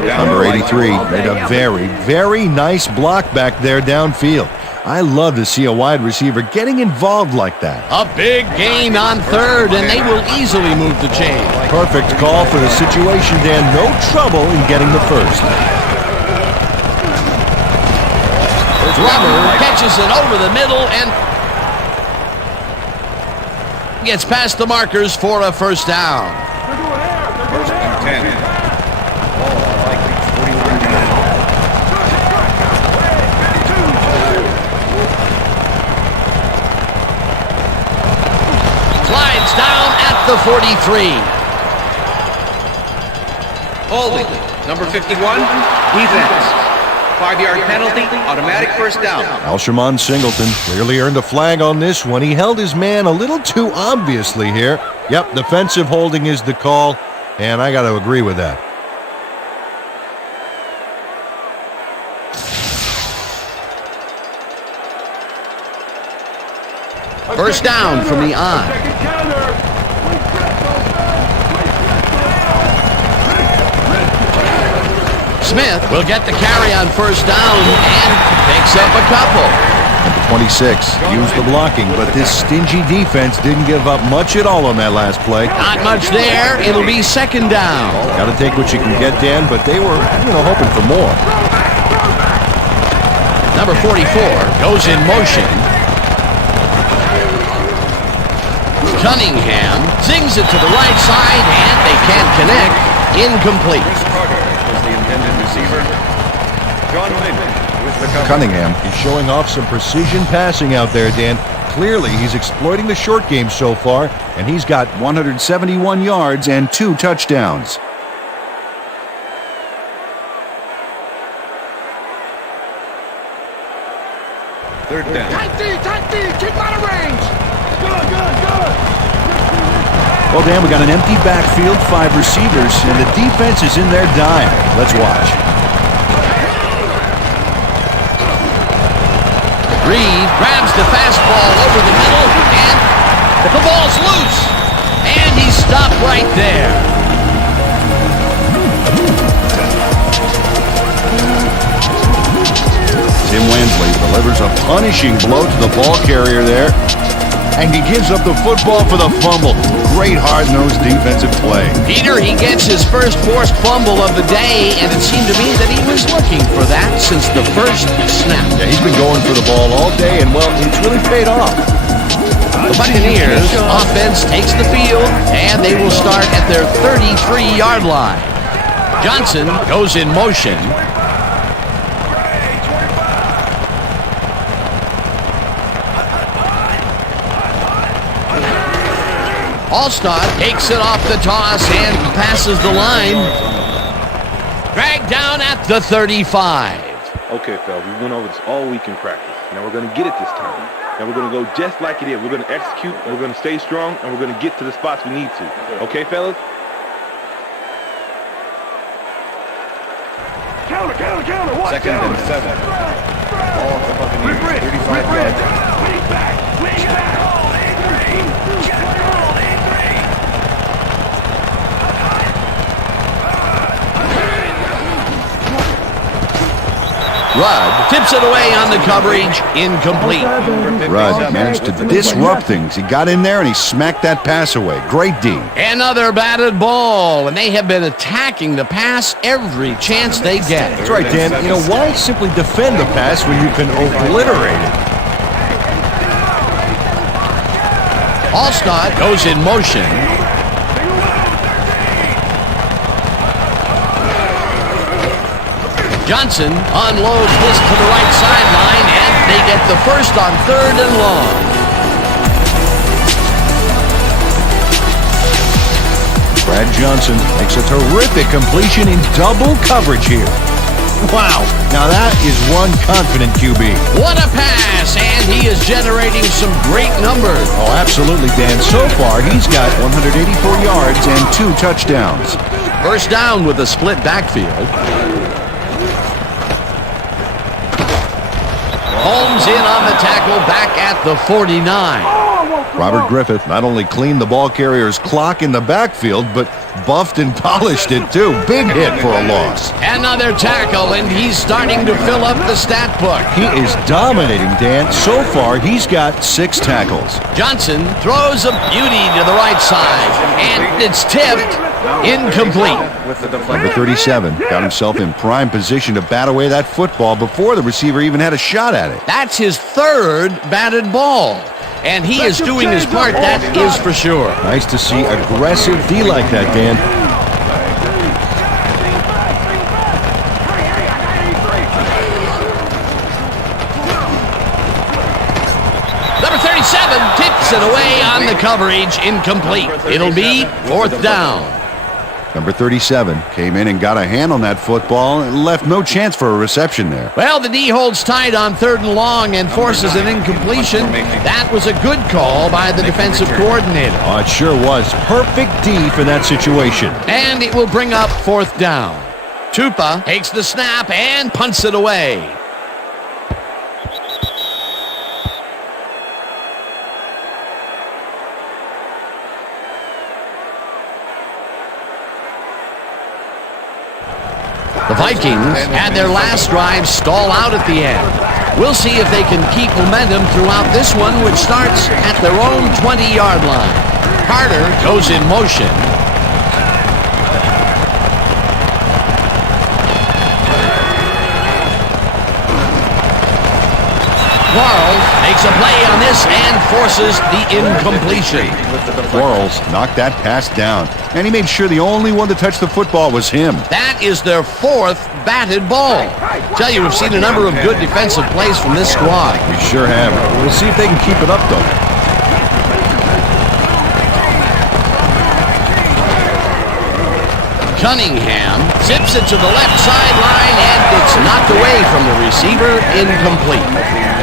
Number 83 made a very, very nice block back there downfield. I love to see a wide receiver getting involved like that. A big gain on third, and they will easily move the chain. Perfect call for the situation, Dan. No trouble in getting the first. Glover catches it over the middle, and Gets past the markers for a first down. First and 10. Ball, Vikings 41-9. Slides down at the 43. Holding. Number 51, defense. 5-yard penalty, automatic first down. Alshimon Singleton clearly earned a flag on this one. He held his man a little too obviously here. Yep, defensive holding is the call, and I got to agree with that. First down from the eye. Smith will get the carry on first down and picks up a couple. Number 26 used the blocking, but this stingy defense didn't give up much at all on that last play. Not much there. It'll be second down. Got to take what you can get, Dan, but they were, hoping for more. Number 44 goes in motion. Cunningham zings it to the right side, and they can't connect. Incomplete. Chris Carter was the intended receiver. John Lynn with the cover. Cunningham is showing off some precision passing out there, Dan. Clearly, he's exploiting the short game so far, and he's got 171 yards and 2 touchdowns. Third down. Tight D, keep out of range. Good. Well, Dan, we got an empty backfield, 5 receivers, and the defense is in their dime. Let's watch. Reed grabs the fastball over the middle, and the ball's loose. And he's stopped right there. Tim Wansley delivers a punishing blow to the ball carrier there, and he gives up the football for the fumble. Great hard-nosed defensive play. Peter, he gets his first forced fumble of the day, and it seemed to me that he was looking for that since the first snap. Yeah, he's been going for the ball all day, and, well, it's really paid off. The Buccaneers offense takes the field, and they will start at their 33-yard line. Johnson goes in motion. Allstott takes it off the toss and passes the line. Dragged down at the 35. Okay, fellas, we went over this all week in practice. Now we're going to get it this time. Now we're going to go just like it is. We're going to execute, we're going to stay strong, and we're going to get to the spots we need to. Okay, fellas? Counter. Second and 7. Ball at the Buccaneers 35-yard line. Lead back. Rudd tips it away on the coverage. Incomplete. Rudd managed to disrupt things. He got in there and he smacked that pass away. Great D. Another batted ball, and they have been attacking the pass every chance they get. That's right, Dan. Why simply defend the pass when you can obliterate it? Allstott goes in motion. Johnson unloads this to the right sideline, and they get the first on 3rd and long. Brad Johnson makes a terrific completion in double coverage here. Wow, now that is one confident QB. What a pass, and he is generating some great numbers. Oh, absolutely, Dan. So far, he's got 184 yards and 2 touchdowns. First down with a split backfield. Holmes in on the tackle, back at the 49. Robert Griffith not only cleaned the ball carrier's clock in the backfield, but buffed and polished it too. Big hit for a loss. Another tackle, and he's starting to fill up the stat book. He is dominating, Dan. So far, he's got 6 tackles. Johnson throws a beauty to the right side, and it's tipped. Incomplete. Number 37 got himself in prime position to bat away that football before the receiver even had a shot at it. That's his 3rd batted ball. And he is doing his part, that is for sure. Nice to see aggressive D like that, Dan. Number 37 tips it away on the coverage, incomplete. It'll be 4th down. Number 37 came in and got a hand on that football and left no chance for a reception there. Well, the D holds tight on 3rd and long and forces an incompletion. That was a good call by the defensive coordinator. Oh, it sure was. Perfect D for that situation. And it will bring up 4th down. Tupa takes the snap and punts it away. The Vikings had their last drive stall out at the end. We'll see if they can keep momentum throughout this one, which starts at their own 20-yard line. Carter goes in motion. Quarles makes a play on this and forces the incompletion. Quarles knocked that pass down, and he made sure the only one to touch the football was him. That is their 4th batted ball. Tell you, we've seen a number of good defensive plays from this squad. We sure have. We'll see if they can keep it up, though. Cunningham zips it to the left sideline, and it's knocked away from the receiver, incomplete.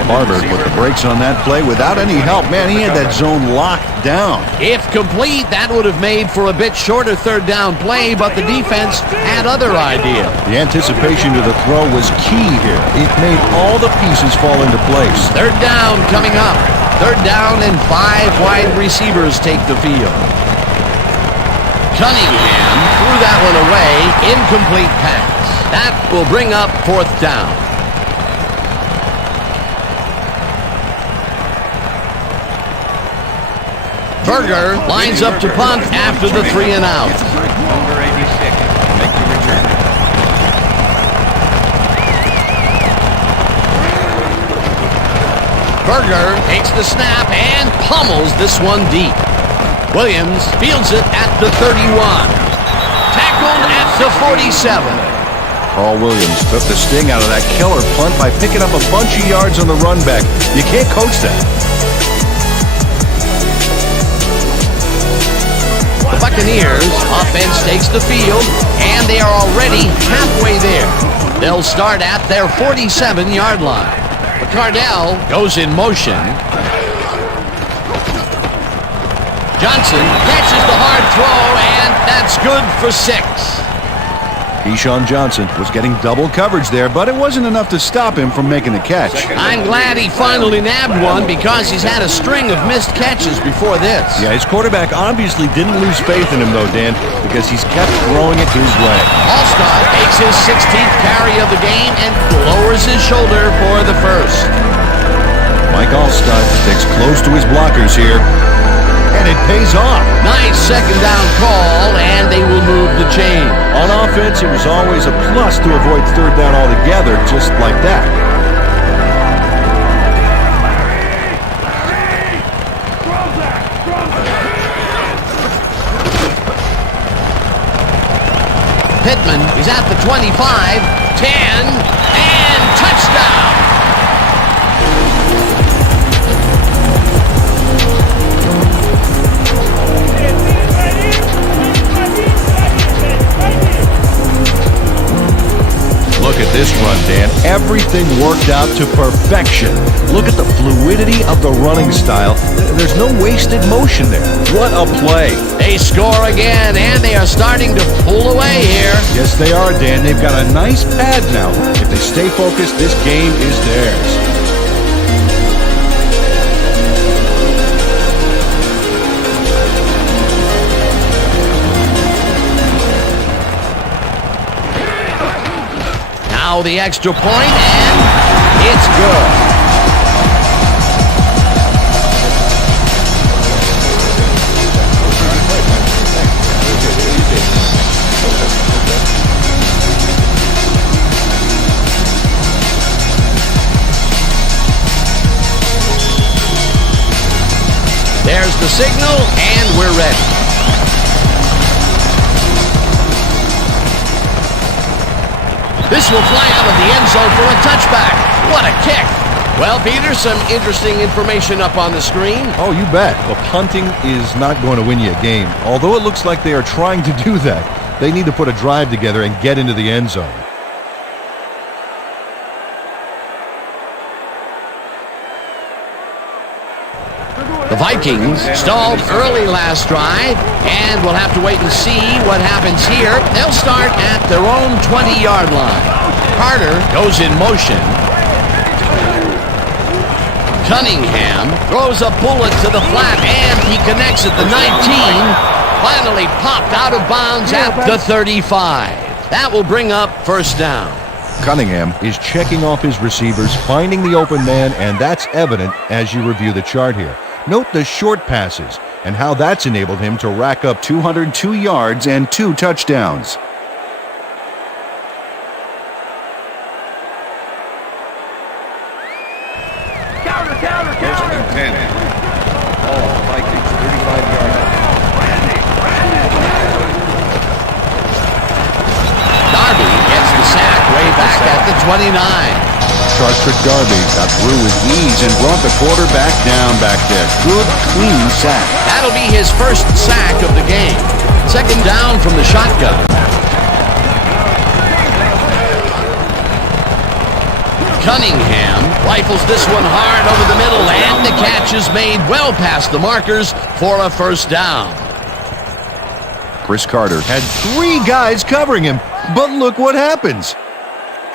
Harvard with the brakes on that play without any help. Man, he had that zone locked down. If complete, that would have made for a bit shorter 3rd down play, but the defense had other ideas. The anticipation to the throw was key here. It made all the pieces fall into place. 3rd down coming up. 3rd down and 5 wide receivers take the field. Cunningham threw that one away. Incomplete pass. That will bring up 4th down. Berger lines up to punt after the 3 and out. Number 86, make the return. Berger takes the snap and pummels this one deep. Williams fields it at the 31. Tackled at the 47. Paul Williams took the sting out of that killer punt by picking up a bunch of yards on the run back. You can't coach that. The Buccaneers offense takes the field, and they are already halfway there. They'll start at their 47-yard line. Cardell goes in motion. Johnson catches the hard throw, and that's good for 6. Keyshawn Johnson was getting double coverage there, but it wasn't enough to stop him from making the catch. I'm glad he finally nabbed one because he's had a string of missed catches before this. Yeah, his quarterback obviously didn't lose faith in him, though, Dan, because he's kept throwing it his way. Allstott takes his 16th carry of the game and lowers his shoulder for the first. Mike Allstott sticks close to his blockers here, and it pays off. Nice 2nd down call, and they will move the chain. On offense, it was always a plus to avoid 3rd down altogether, just like that. Pittman is at the 25, 10, and touchdown. Look at this run, Dan. Everything worked out to perfection. Look at the fluidity of the running style. There's no wasted motion there. What a play. They score again, and they are starting to pull away here. Yes, they are, Dan. They've got a nice pad now. If they stay focused, this game is theirs. Now the extra point, and it's good. the signal, and we're ready. This will fly out of the end zone for a touchback. What a kick. Well, Peter, some interesting information up on the screen. Oh, you bet. Well, punting is not going to win you a game. Although it looks like they are trying to do that, they need to put a drive together and get into the end zone. The Vikings stalled early last drive, and we'll have to wait and see what happens here. They'll start at their own 20-yard line. Carter goes in motion. Cunningham throws a bullet to the flat, and he connects at the 19. Finally popped out of bounds at the 35. That will bring up first down. Cunningham is checking off his receivers, finding the open man, and that's evident as you review the chart here. Note the short passes and how that's enabled him to rack up 202 yards and 2 touchdowns. First and 10. Ball, Vikings, 35-yard line. Darby gets the sack way back at the 29. Chartrick Darby got through with ease and brought the quarterback down back there. Good, clean sack. That'll be his first sack of the game. Second down from the shotgun. Cunningham rifles this one hard over the middle, and the catch is made well past the markers for a first down. Chris Carter had 3 guys covering him, but look what happens.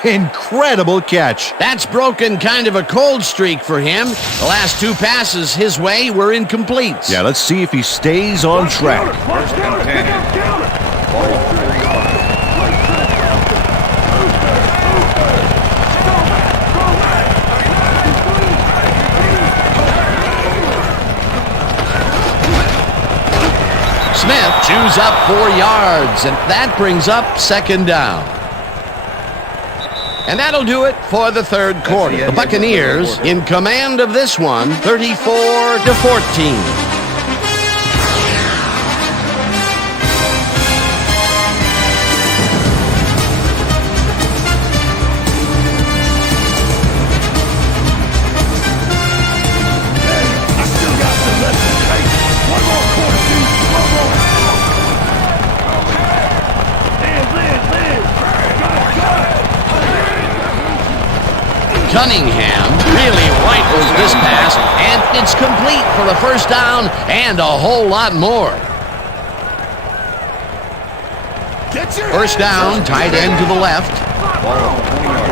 Incredible catch. That's broken kind of a cold streak for him. The last 2 passes his way were incomplete. Yeah, let's see if he stays on track. First and 10. Ball, 35. Smith chews up 4 yards, and that brings up second down. And that'll do it for the third quarter. The Buccaneers in command of this one, 34-14. Cunningham really rifles this pass, and it's complete for a first down and a whole lot more. First down, tight end to the left. Ball, 20 yards.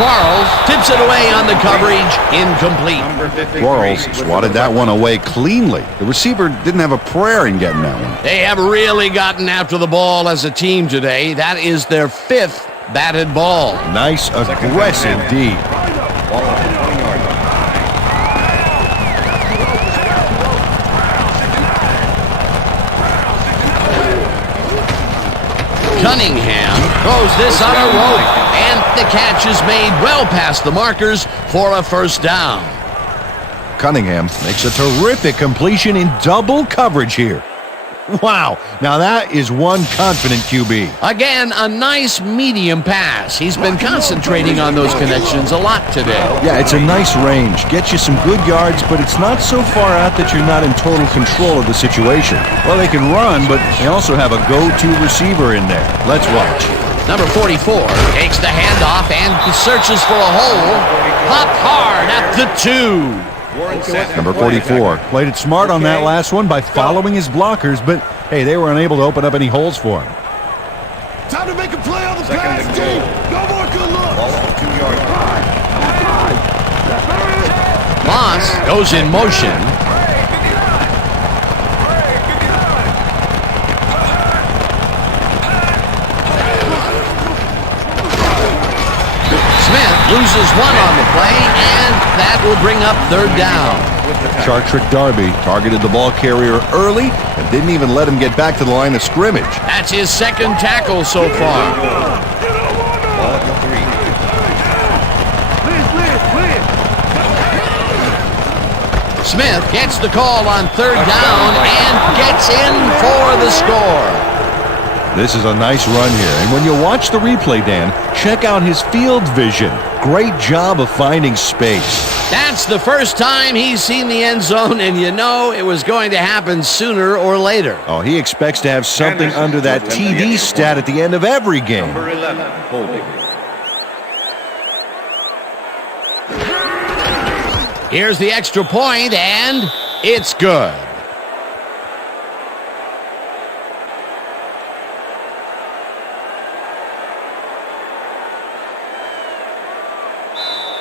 Quarles tips it away on the coverage, incomplete. Quarles swatted that one away cleanly. The receiver didn't have a prayer in getting that one. They have really gotten after the ball as a team today. That is their 5th batted ball. Nice, aggressive D. Ball, 20-yard line. Cunningham throws this on a rope, and the catch is made well past the markers for a first down. Cunningham makes a terrific completion in double coverage here. Wow, now that is one confident QB. Again, a nice medium pass. He's been concentrating on those connections a lot today. Yeah, it's a nice range. Gets you some good yards, but it's not so far out that you're not in total control of the situation. Well, they can run, but they also have a go-to receiver in there. Let's watch. Number 44 takes the handoff and searches for a hole. Popped hard at the 2. Number 44 played it smart on that last one by following his blockers, but hey, they were unable to open up any holes for him. Time to make a play on the pass, team. No more good looks. Ball, 2 yards. Moss goes in motion. Smith loses one on the play, and that will bring up third down. Chartrick Darby targeted the ball carrier early and didn't even let him get back to the line of scrimmage. That's his second tackle so far. Ball at the 3. Smith gets the call on third down and gets in for the score. This is a nice run here, and when you watch the replay, Dan, check out his field vision. Great job of finding space. That's the first time he's seen the end zone, and you know it was going to happen sooner or later. Oh, he expects to have something under that TD stat at the end of every game. Number 11, holding. Here's the extra point, and it's good.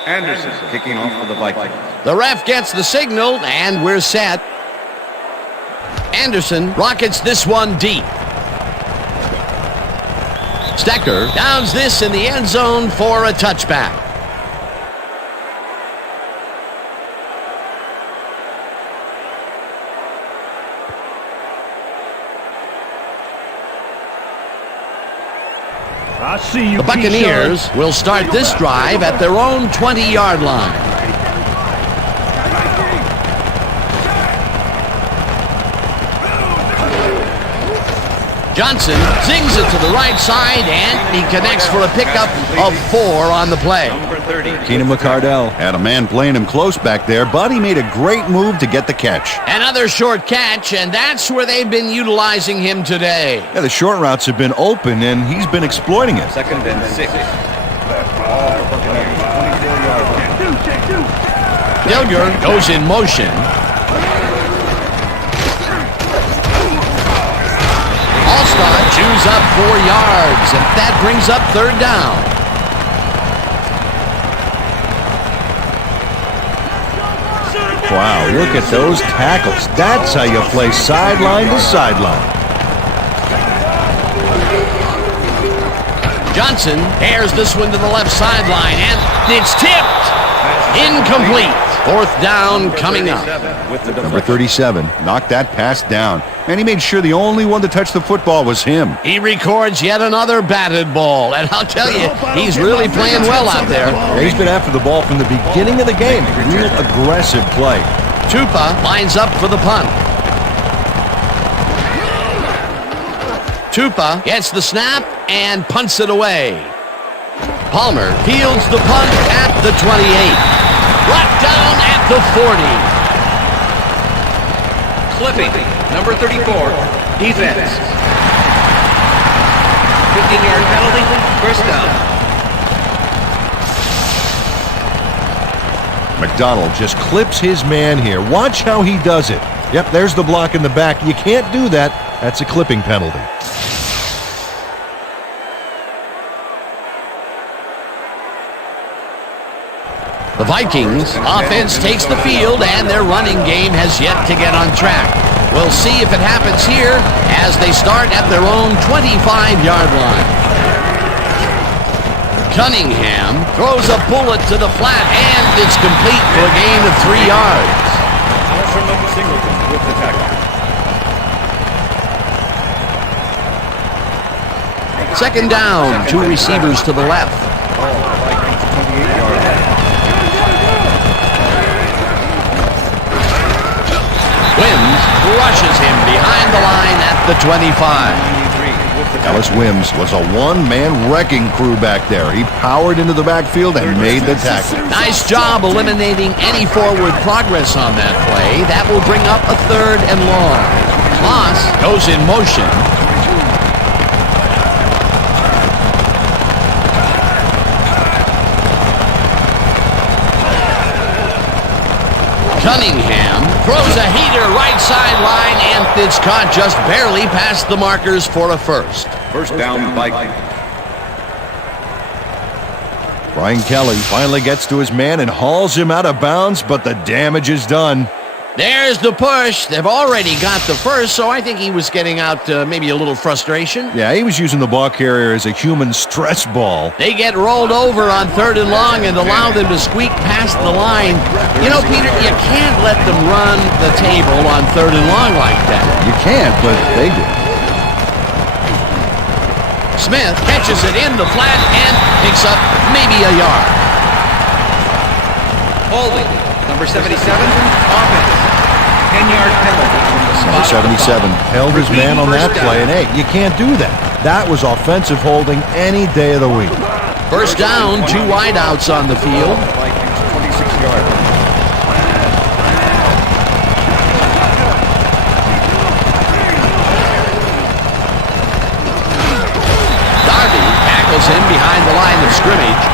Anderson kicking off for the Vikings. The ref gets the signal, and we're set. Anderson rockets this one deep. Stecker downs this in the end zone for a touchback. I see you. The Buccaneers will start this drive at their own 20-yard line. Johnson zings it to the right side, and he connects for a pickup of 4 on the play. Number 30. Keenan McCardell had a man playing him close back there, but he made a great move to get the catch. Another short catch, and that's where they've been utilizing him today. Yeah, the short routes have been open, and he's been exploiting it. 2nd and 6. Ball for Buccaneers, 24-yard line. Dilger goes in motion. Allstott chews up 4 yards, and that brings up third down. Wow, look at those tackles. That's how you play sideline to sideline. Johnson airs this one to the left sideline, and it's tipped. Incomplete. 4th down coming up. Number 37 knocked that pass down, and he made sure the only one to touch the football was him. He records yet another batted ball, and I'll tell you, he's really playing well out there. Yeah, he's been after the ball from the beginning of the game. Real aggressive play. Tupa lines up for the punt. Tupa gets the snap and punts it away. Palmer fields the punt at the 28. Brought down at the 40. Clipping, number 34, defense. 15-yard penalty, first down. McDonald just clips his man here. Watch how he does it. Yep, there's the block in the back. You can't do that. That's a clipping penalty. The Vikings offense takes the field, and their running game has yet to get on track. We'll see if it happens here as they start at their own 25-yard line. Cunningham throws a bullet to the flat, and it's complete for a gain of 3 yards. With the tackle. Second down, 2 receivers to the left. Vikings 28-yard line. Wims rushes him behind the line at the 25. Ellis Wims was a one-man wrecking crew back there. He powered into the backfield and made the tackle. Nice job eliminating any forward progress on that play. That will bring up a 3rd and long. Moss goes in motion. Cunningham throws a heater right sideline, and it's caught just barely past the markers for a first. First down, Vikings. Brian Kelly finally gets to his man and hauls him out of bounds, but the damage is done. There's the push. They've already got the first, so I think he was getting out maybe a little frustration. Yeah, he was using the ball carrier as a human stress ball. They get rolled over on 3rd and long and allow them to squeak past the line. You know, Peter, you can't let them run the table on 3rd and long like that. You can't, but they do. Smith catches it in the flat and picks up maybe a yard. Holding. Number 77, offense. 10-yard penalty from the spot. Number 77 held his man on that play, and hey, you can't do that. That was offensive holding any day of the week. First down, 2 wideouts on the field. Vikings 26 yards. Darby tackles him behind the line of scrimmage.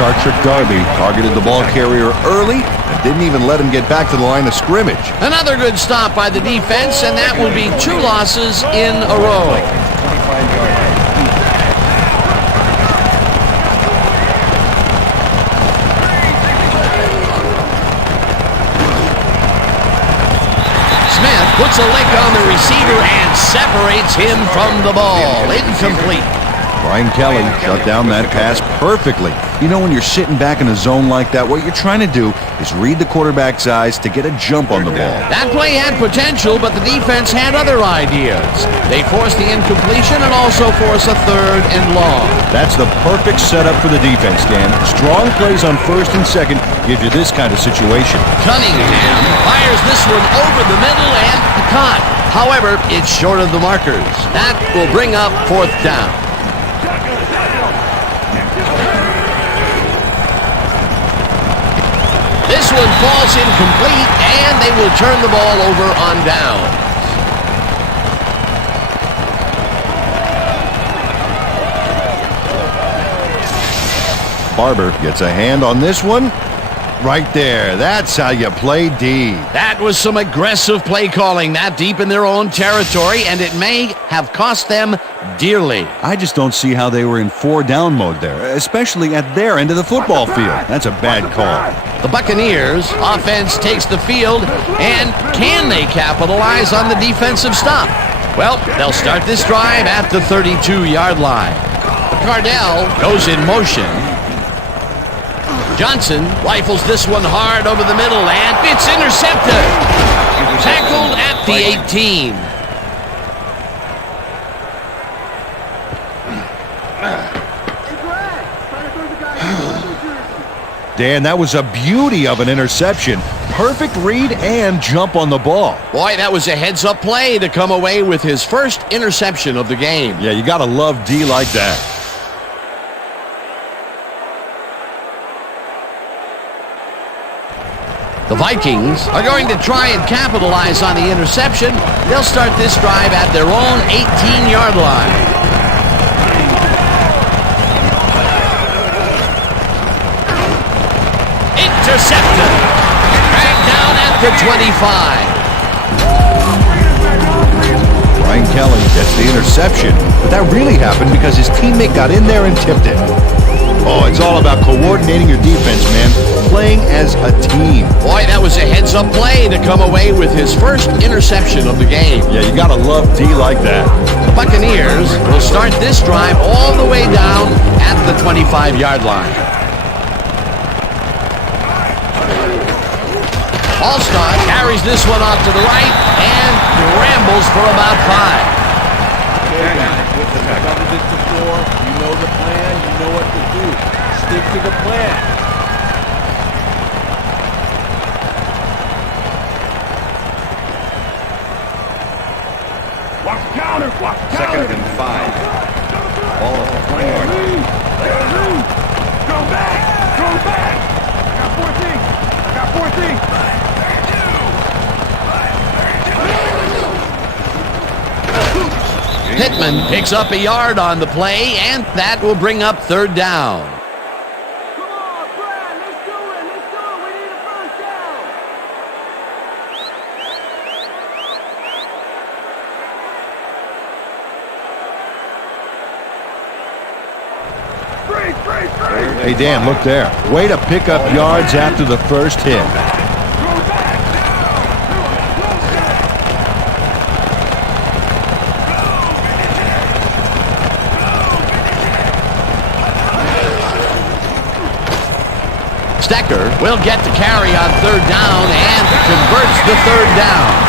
Charger Darby targeted the ball carrier early and didn't even let him get back to the line of scrimmage. Another good stop by the defense, and that will be 2 losses in a row. 25 yards. Smith puts a lick on the receiver and separates him from the ball. Incomplete. Brian Kelly shut down that pass perfectly. You know, when you're sitting back in a zone like that, what you're trying to do is read the quarterback's eyes to get a jump on the ball. That play had potential, but the defense had other ideas. They forced the incompletion and also forced a 3rd and long. That's the perfect setup for the defense, Dan. Strong plays on 1st and 2nd gives you this kind of situation. Cunningham fires this one over the middle and caught. However, it's short of the markers. That will bring up 4th down. This one falls incomplete, and they will turn the ball over on down. Barber gets a hand on this one. Right there. That's how you play D. That was some aggressive play calling that deep in their own territory, and it may have cost them dearly. I just don't see how they were in 4-down mode there, especially at their end of the football field. That's a bad call. The Buccaneers offense takes the field, and can they capitalize on the defensive stop? Well, they'll start this drive at the 32-yard line. Cardell goes in motion. Johnson rifles this one hard over the middle, and it's intercepted. Tackled at the 18. Dan, that was a beauty of an interception. Perfect read and jump on the ball. Boy, that was a heads-up play to come away with his first interception of the game. Yeah, you got to love D like that. The Vikings are going to try and capitalize on the interception. They'll start this drive at their own 18-yard line. Intercepted. Dragged down at the 25. Brian Kelly gets the interception, but that really happened because his teammate got in there and tipped it. Oh, it's all about coordinating your defense, man. Playing as a team. Boy, that was a heads-up play to come away with his first interception of the game. Yeah, you got to love D like that. The Buccaneers will start this drive all the way down at the 25-yard line. Allstott carries this one off to the right and rambles for about 5. You know the plan, you know what to do. Stick to the plan. Watch the counter, watch the counter. 2nd and 5. Ball at the 20-yard line. Go back, go back. I got 14. Pittman picks up a yard on the play, and that will bring up 3rd down. Come on, Brad, let's do it. We need a first down. Freeze. Hey, Dan, look there. Way to pick up yards after the first hit. Stecker will get the carry on third down and converts the third down.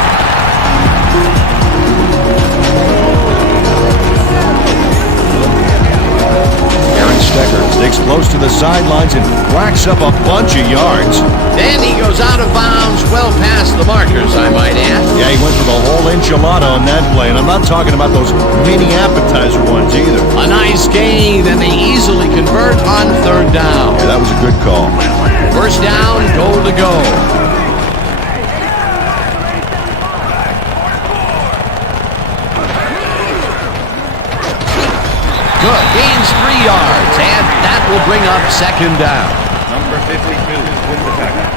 Stecker sticks close to the sidelines and racks up a bunch of yards. Then he goes out of bounds well past the markers, I might add. Yeah, he went for the whole enchilada on that play, and I'm not talking about those mini appetizer ones either. A nice gain, and they easily convert on third down. Yeah, that was a good call. First down, goal to go. Good. Gains 3 yards, and that will bring up second down. Number 52 with the tackle.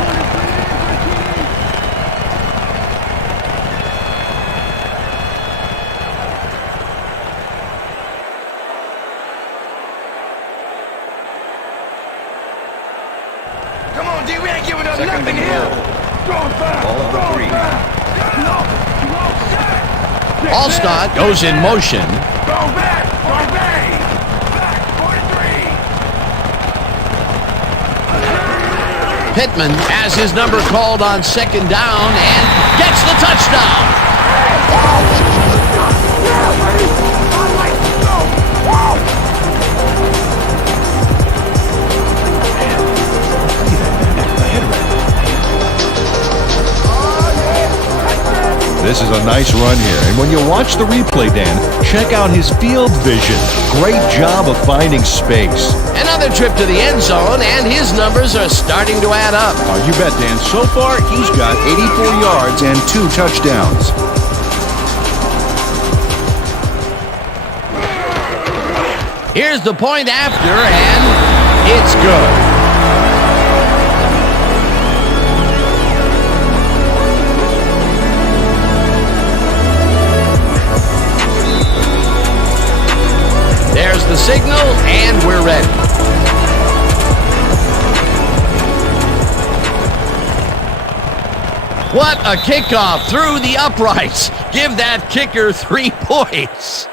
Come on, D, we ain't giving up Second nothing and here. goal. Ball of the 3. Allstott goes in motion. Go back, back, 43. Pittman has his number called on second down and gets the touchdown. This is a nice run here, and when you watch the replay, Dan, check out his field vision. Great job of finding space. Another trip to the end zone, and his numbers are starting to add up. Oh, you bet, Dan. So far, he's got 84 yards and 2 touchdowns. Here's the point after, and it's good. There's the signal, and we're ready. What a kickoff through the uprights. Give that kicker 3 points.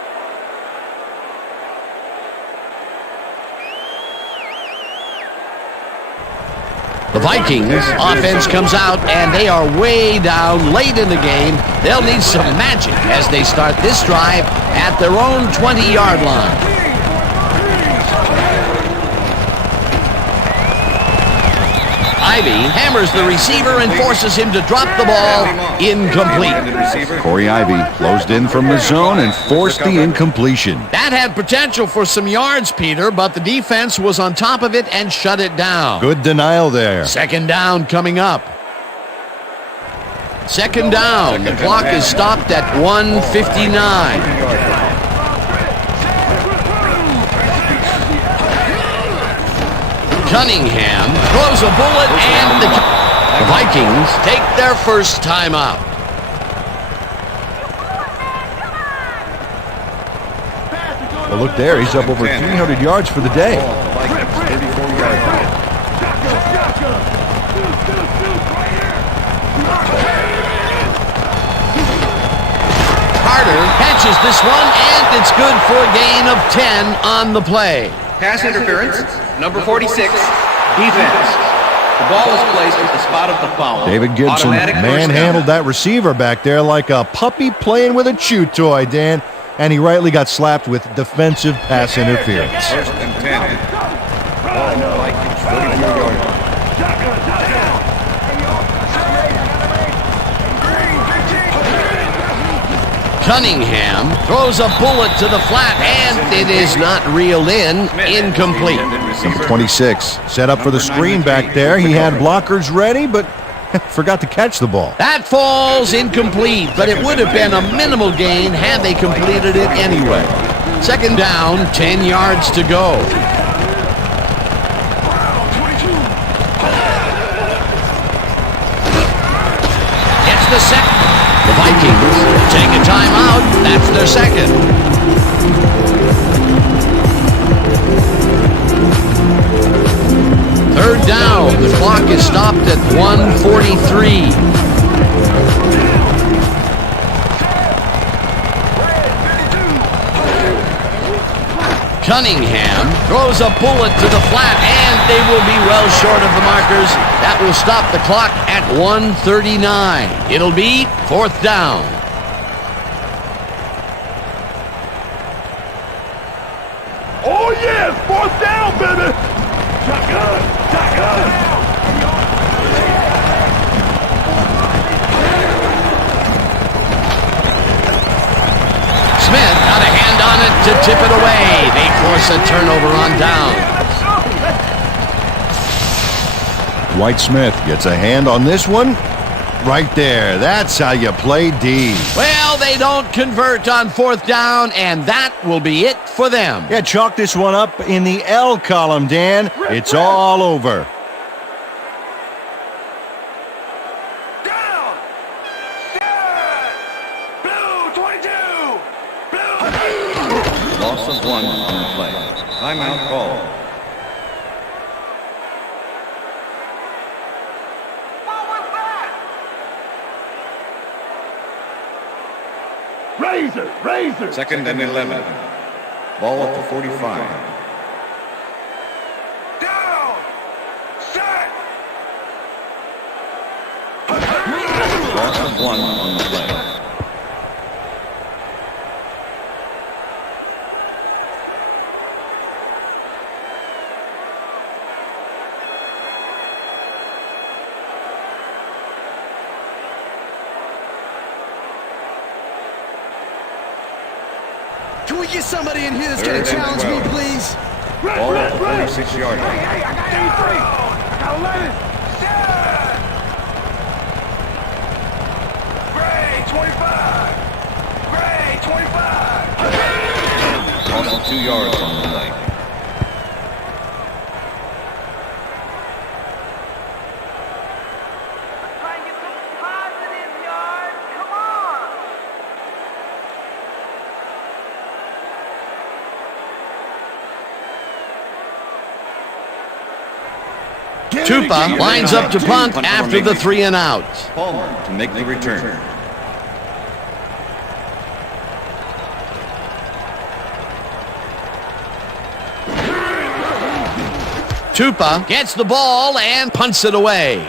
The Vikings offense comes out, and they are way down late in the game. They'll need some magic as they start this drive at their own 20-yard line. Ivy hammers the receiver and forces him to drop the ball. Incomplete. Corey Ivy closed in from the zone and forced the incompletion. That had potential for some yards, Peter, but the defense was on top of it and shut it down. Good denial there. Second down coming up. Second down. The clock is stopped at 1:59. Cunningham throws a bullet, and the Vikings take their first time out. Well, look there. He's up over 300 yards for the day. Vikings, 34 yards. Carter catches this one, and it's good for a gain of 10 on the play. Pass interference, number 46, defense. The ball is placed at the spot of the foul. David Gibson Automatic first manhandled down. that receiver back there like a puppy playing with a chew toy, Dan. And he rightly got slapped with defensive pass interference. First and 10. Ball, Vikings, 34 yards. Cunningham throws a bullet to the flat, and it is not reeled in. Incomplete. Number 26 set up for the screen back there. He had blockers ready, but forgot to catch the ball. That falls incomplete, but it would have been a minimal gain had they completed it anyway. Second down, 10 yards to go. It's the second. The Vikings take a timeout. That's their second. Third down. The clock is stopped at 1:43. Cunningham throws a bullet to the flat, and they will be well short of the markers. That will stop the clock at 1:39. It'll be 4th down. Oh, yes! 4th down, baby! Shotgun! Shotgun! Smith got a hand on it to tip it away. They force a turnover on down. Dwight Smith gets a hand on this one. Right there. That's how you play D. Well, they don't convert on 4th down, and that will be it for them. Yeah, chalk this one up in the L column, Dan. It's all over. Down! Set! Blue 22! Blue! Loss of 1 on the play. Timeout call. Razor! Razor! 2nd and 11. Ball at the 45. Down! Set! Loss of 1 on the play. Can we get somebody in here that's going to challenge me, please? Ball at the 46-yard line. Hey, I got 83! I got 11! Set! Gray 25! Gray 25! Loss of 2 yards on the play. Try and get some positive yards. Come on. Tupa lines up to punt after the 3 and out. Palmer to make the return. Tupa gets the ball and punts it away.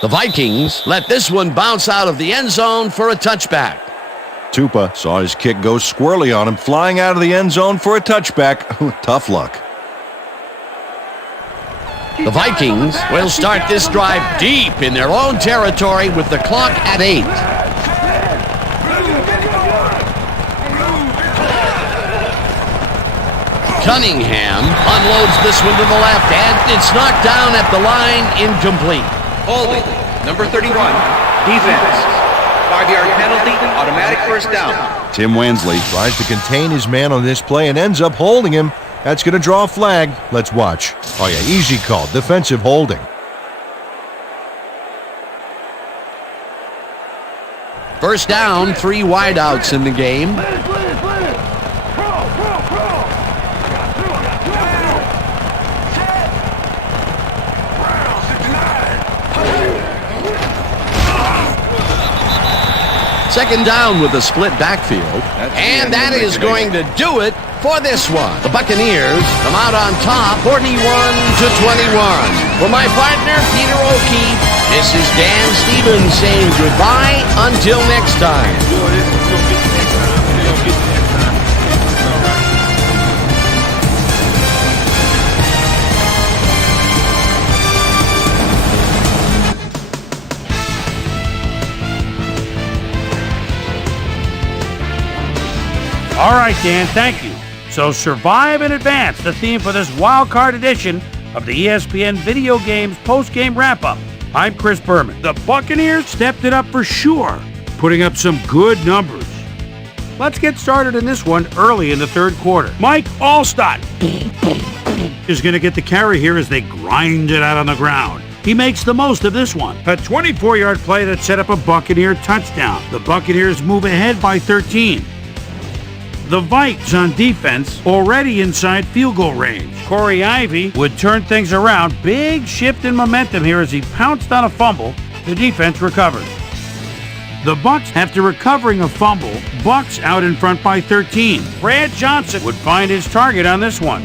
The Vikings let this one bounce out of the end zone for a touchback. Tupa saw his kick go squirrely on him, flying out of the end zone for a touchback. Tough luck. The Vikings will start this drive deep in their own territory with the clock at 8. Cunningham unloads this one to the left, and it's knocked down at the line, incomplete. Holding. Number 31. Defense. 5-yard penalty. Automatic 1st down. Tim Wansley tries to contain his man on this play and ends up holding him. That's going to draw a flag. Let's watch. Oh, yeah, easy call. Defensive holding. First down, 3 wideouts in the game. Second down with a split backfield. And that is going to do it for this one. The Buccaneers come out on top, 41-21. For my partner, Peter O'Keefe, this is Dan Stevens saying goodbye until next time. All right, Dan, thank you. So survive and advance, the theme for this Wildcard edition of the ESPN Video Games post-game wrap-up. I'm Chris Berman. The Buccaneers stepped it up for sure, putting up some good numbers. Let's get started in this one early in the 3rd quarter. Mike Allstott is going to get the carry here as they grind it out on the ground. He makes the most of this one. A 24-yard play that set up a Buccaneer touchdown. The Buccaneers move ahead by 13. The Vikes on defense already inside field goal range. Corey Ivy would turn things around. Big shift in momentum here as he pounced on a fumble. The defense recovers. The Bucs, after recovering a fumble, Bucs out in front by 13. Brad Johnson would find his target on this one.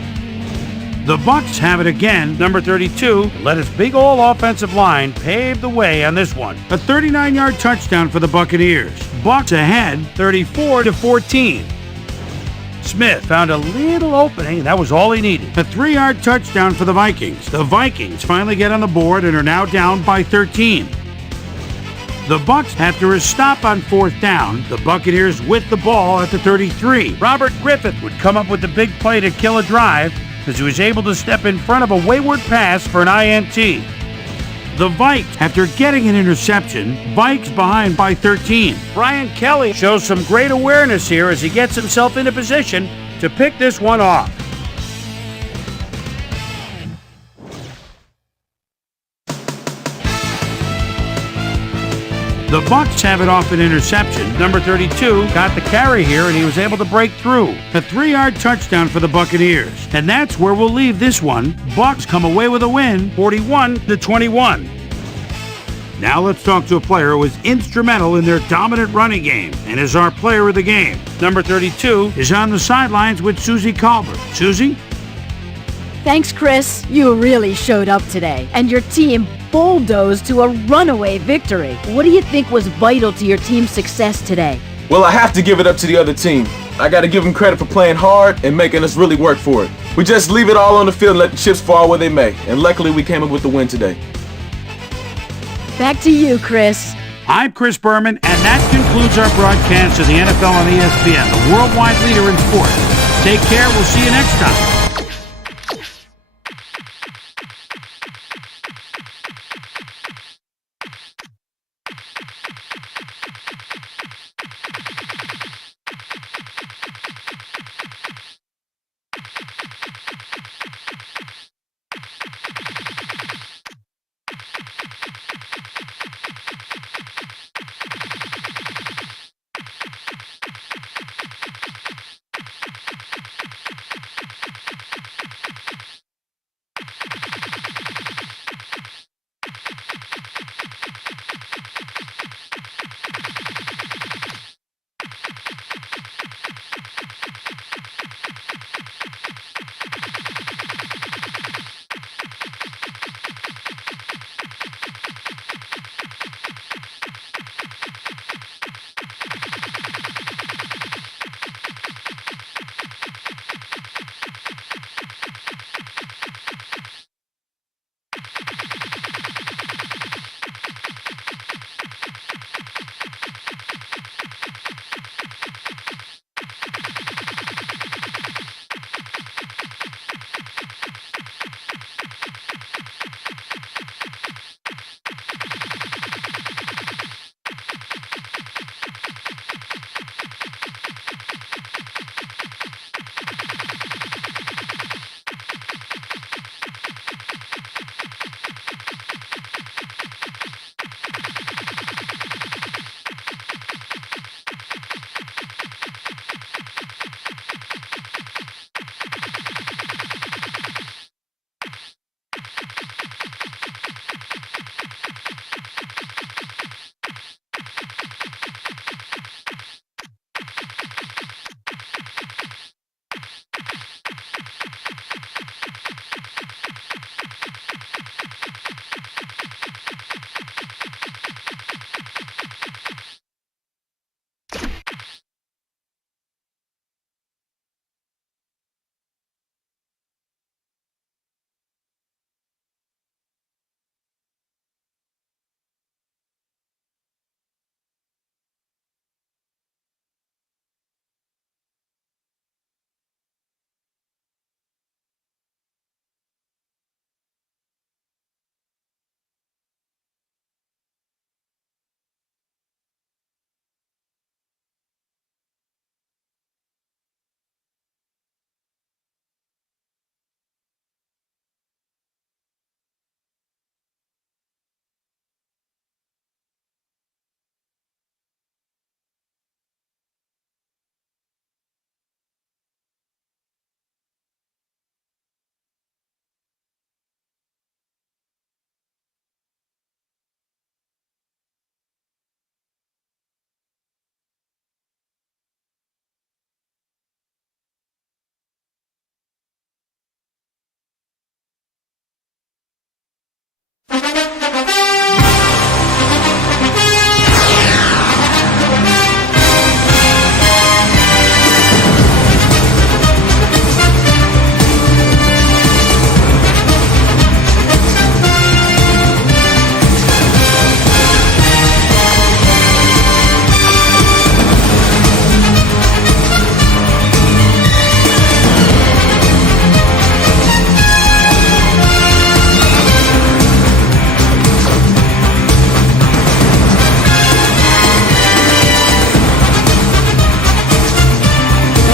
The Bucs have it again. Number 32 let his big old offensive line pave the way on this one. A 39-yard touchdown for the Buccaneers. Bucs ahead 34-14. Smith found a little opening, and that was all he needed. A 3-yard touchdown for the Vikings. The Vikings finally get on the board and are now down by 13. The Bucs, after a stop on 4th down, the Buccaneers with the ball at the 33. Robert Griffith would come up with the big play to kill a drive as he was able to step in front of a wayward pass for an INT. The Vikes, after getting an interception, Vikes behind by 13. Brian Kelly shows some great awareness here as he gets himself into position to pick this one off. The Bucs have it off an interception. Number 32 got the carry here, and he was able to break through. A 3-yard touchdown for the Buccaneers. And that's where we'll leave this one. Bucs come away with a win, 41-21. Now let's talk to a player who was instrumental in their dominant running game and is our player of the game. Number 32 is on the sidelines with Susie Colbert. Susie? Thanks, Chris. You really showed up today, and your team bulldozed to a runaway victory. What do you think was vital to your team's success today? Well, I have to give it up to the other team. I got to give them credit for playing hard and making us really work for it. We just leave it all on the field and let the chips fall where they may, and luckily we came up with the win today. Back to you, Chris. I'm Chris Berman, and that concludes our broadcast of the NFL on ESPN, the worldwide leader in sports. Take care. We'll see you next time.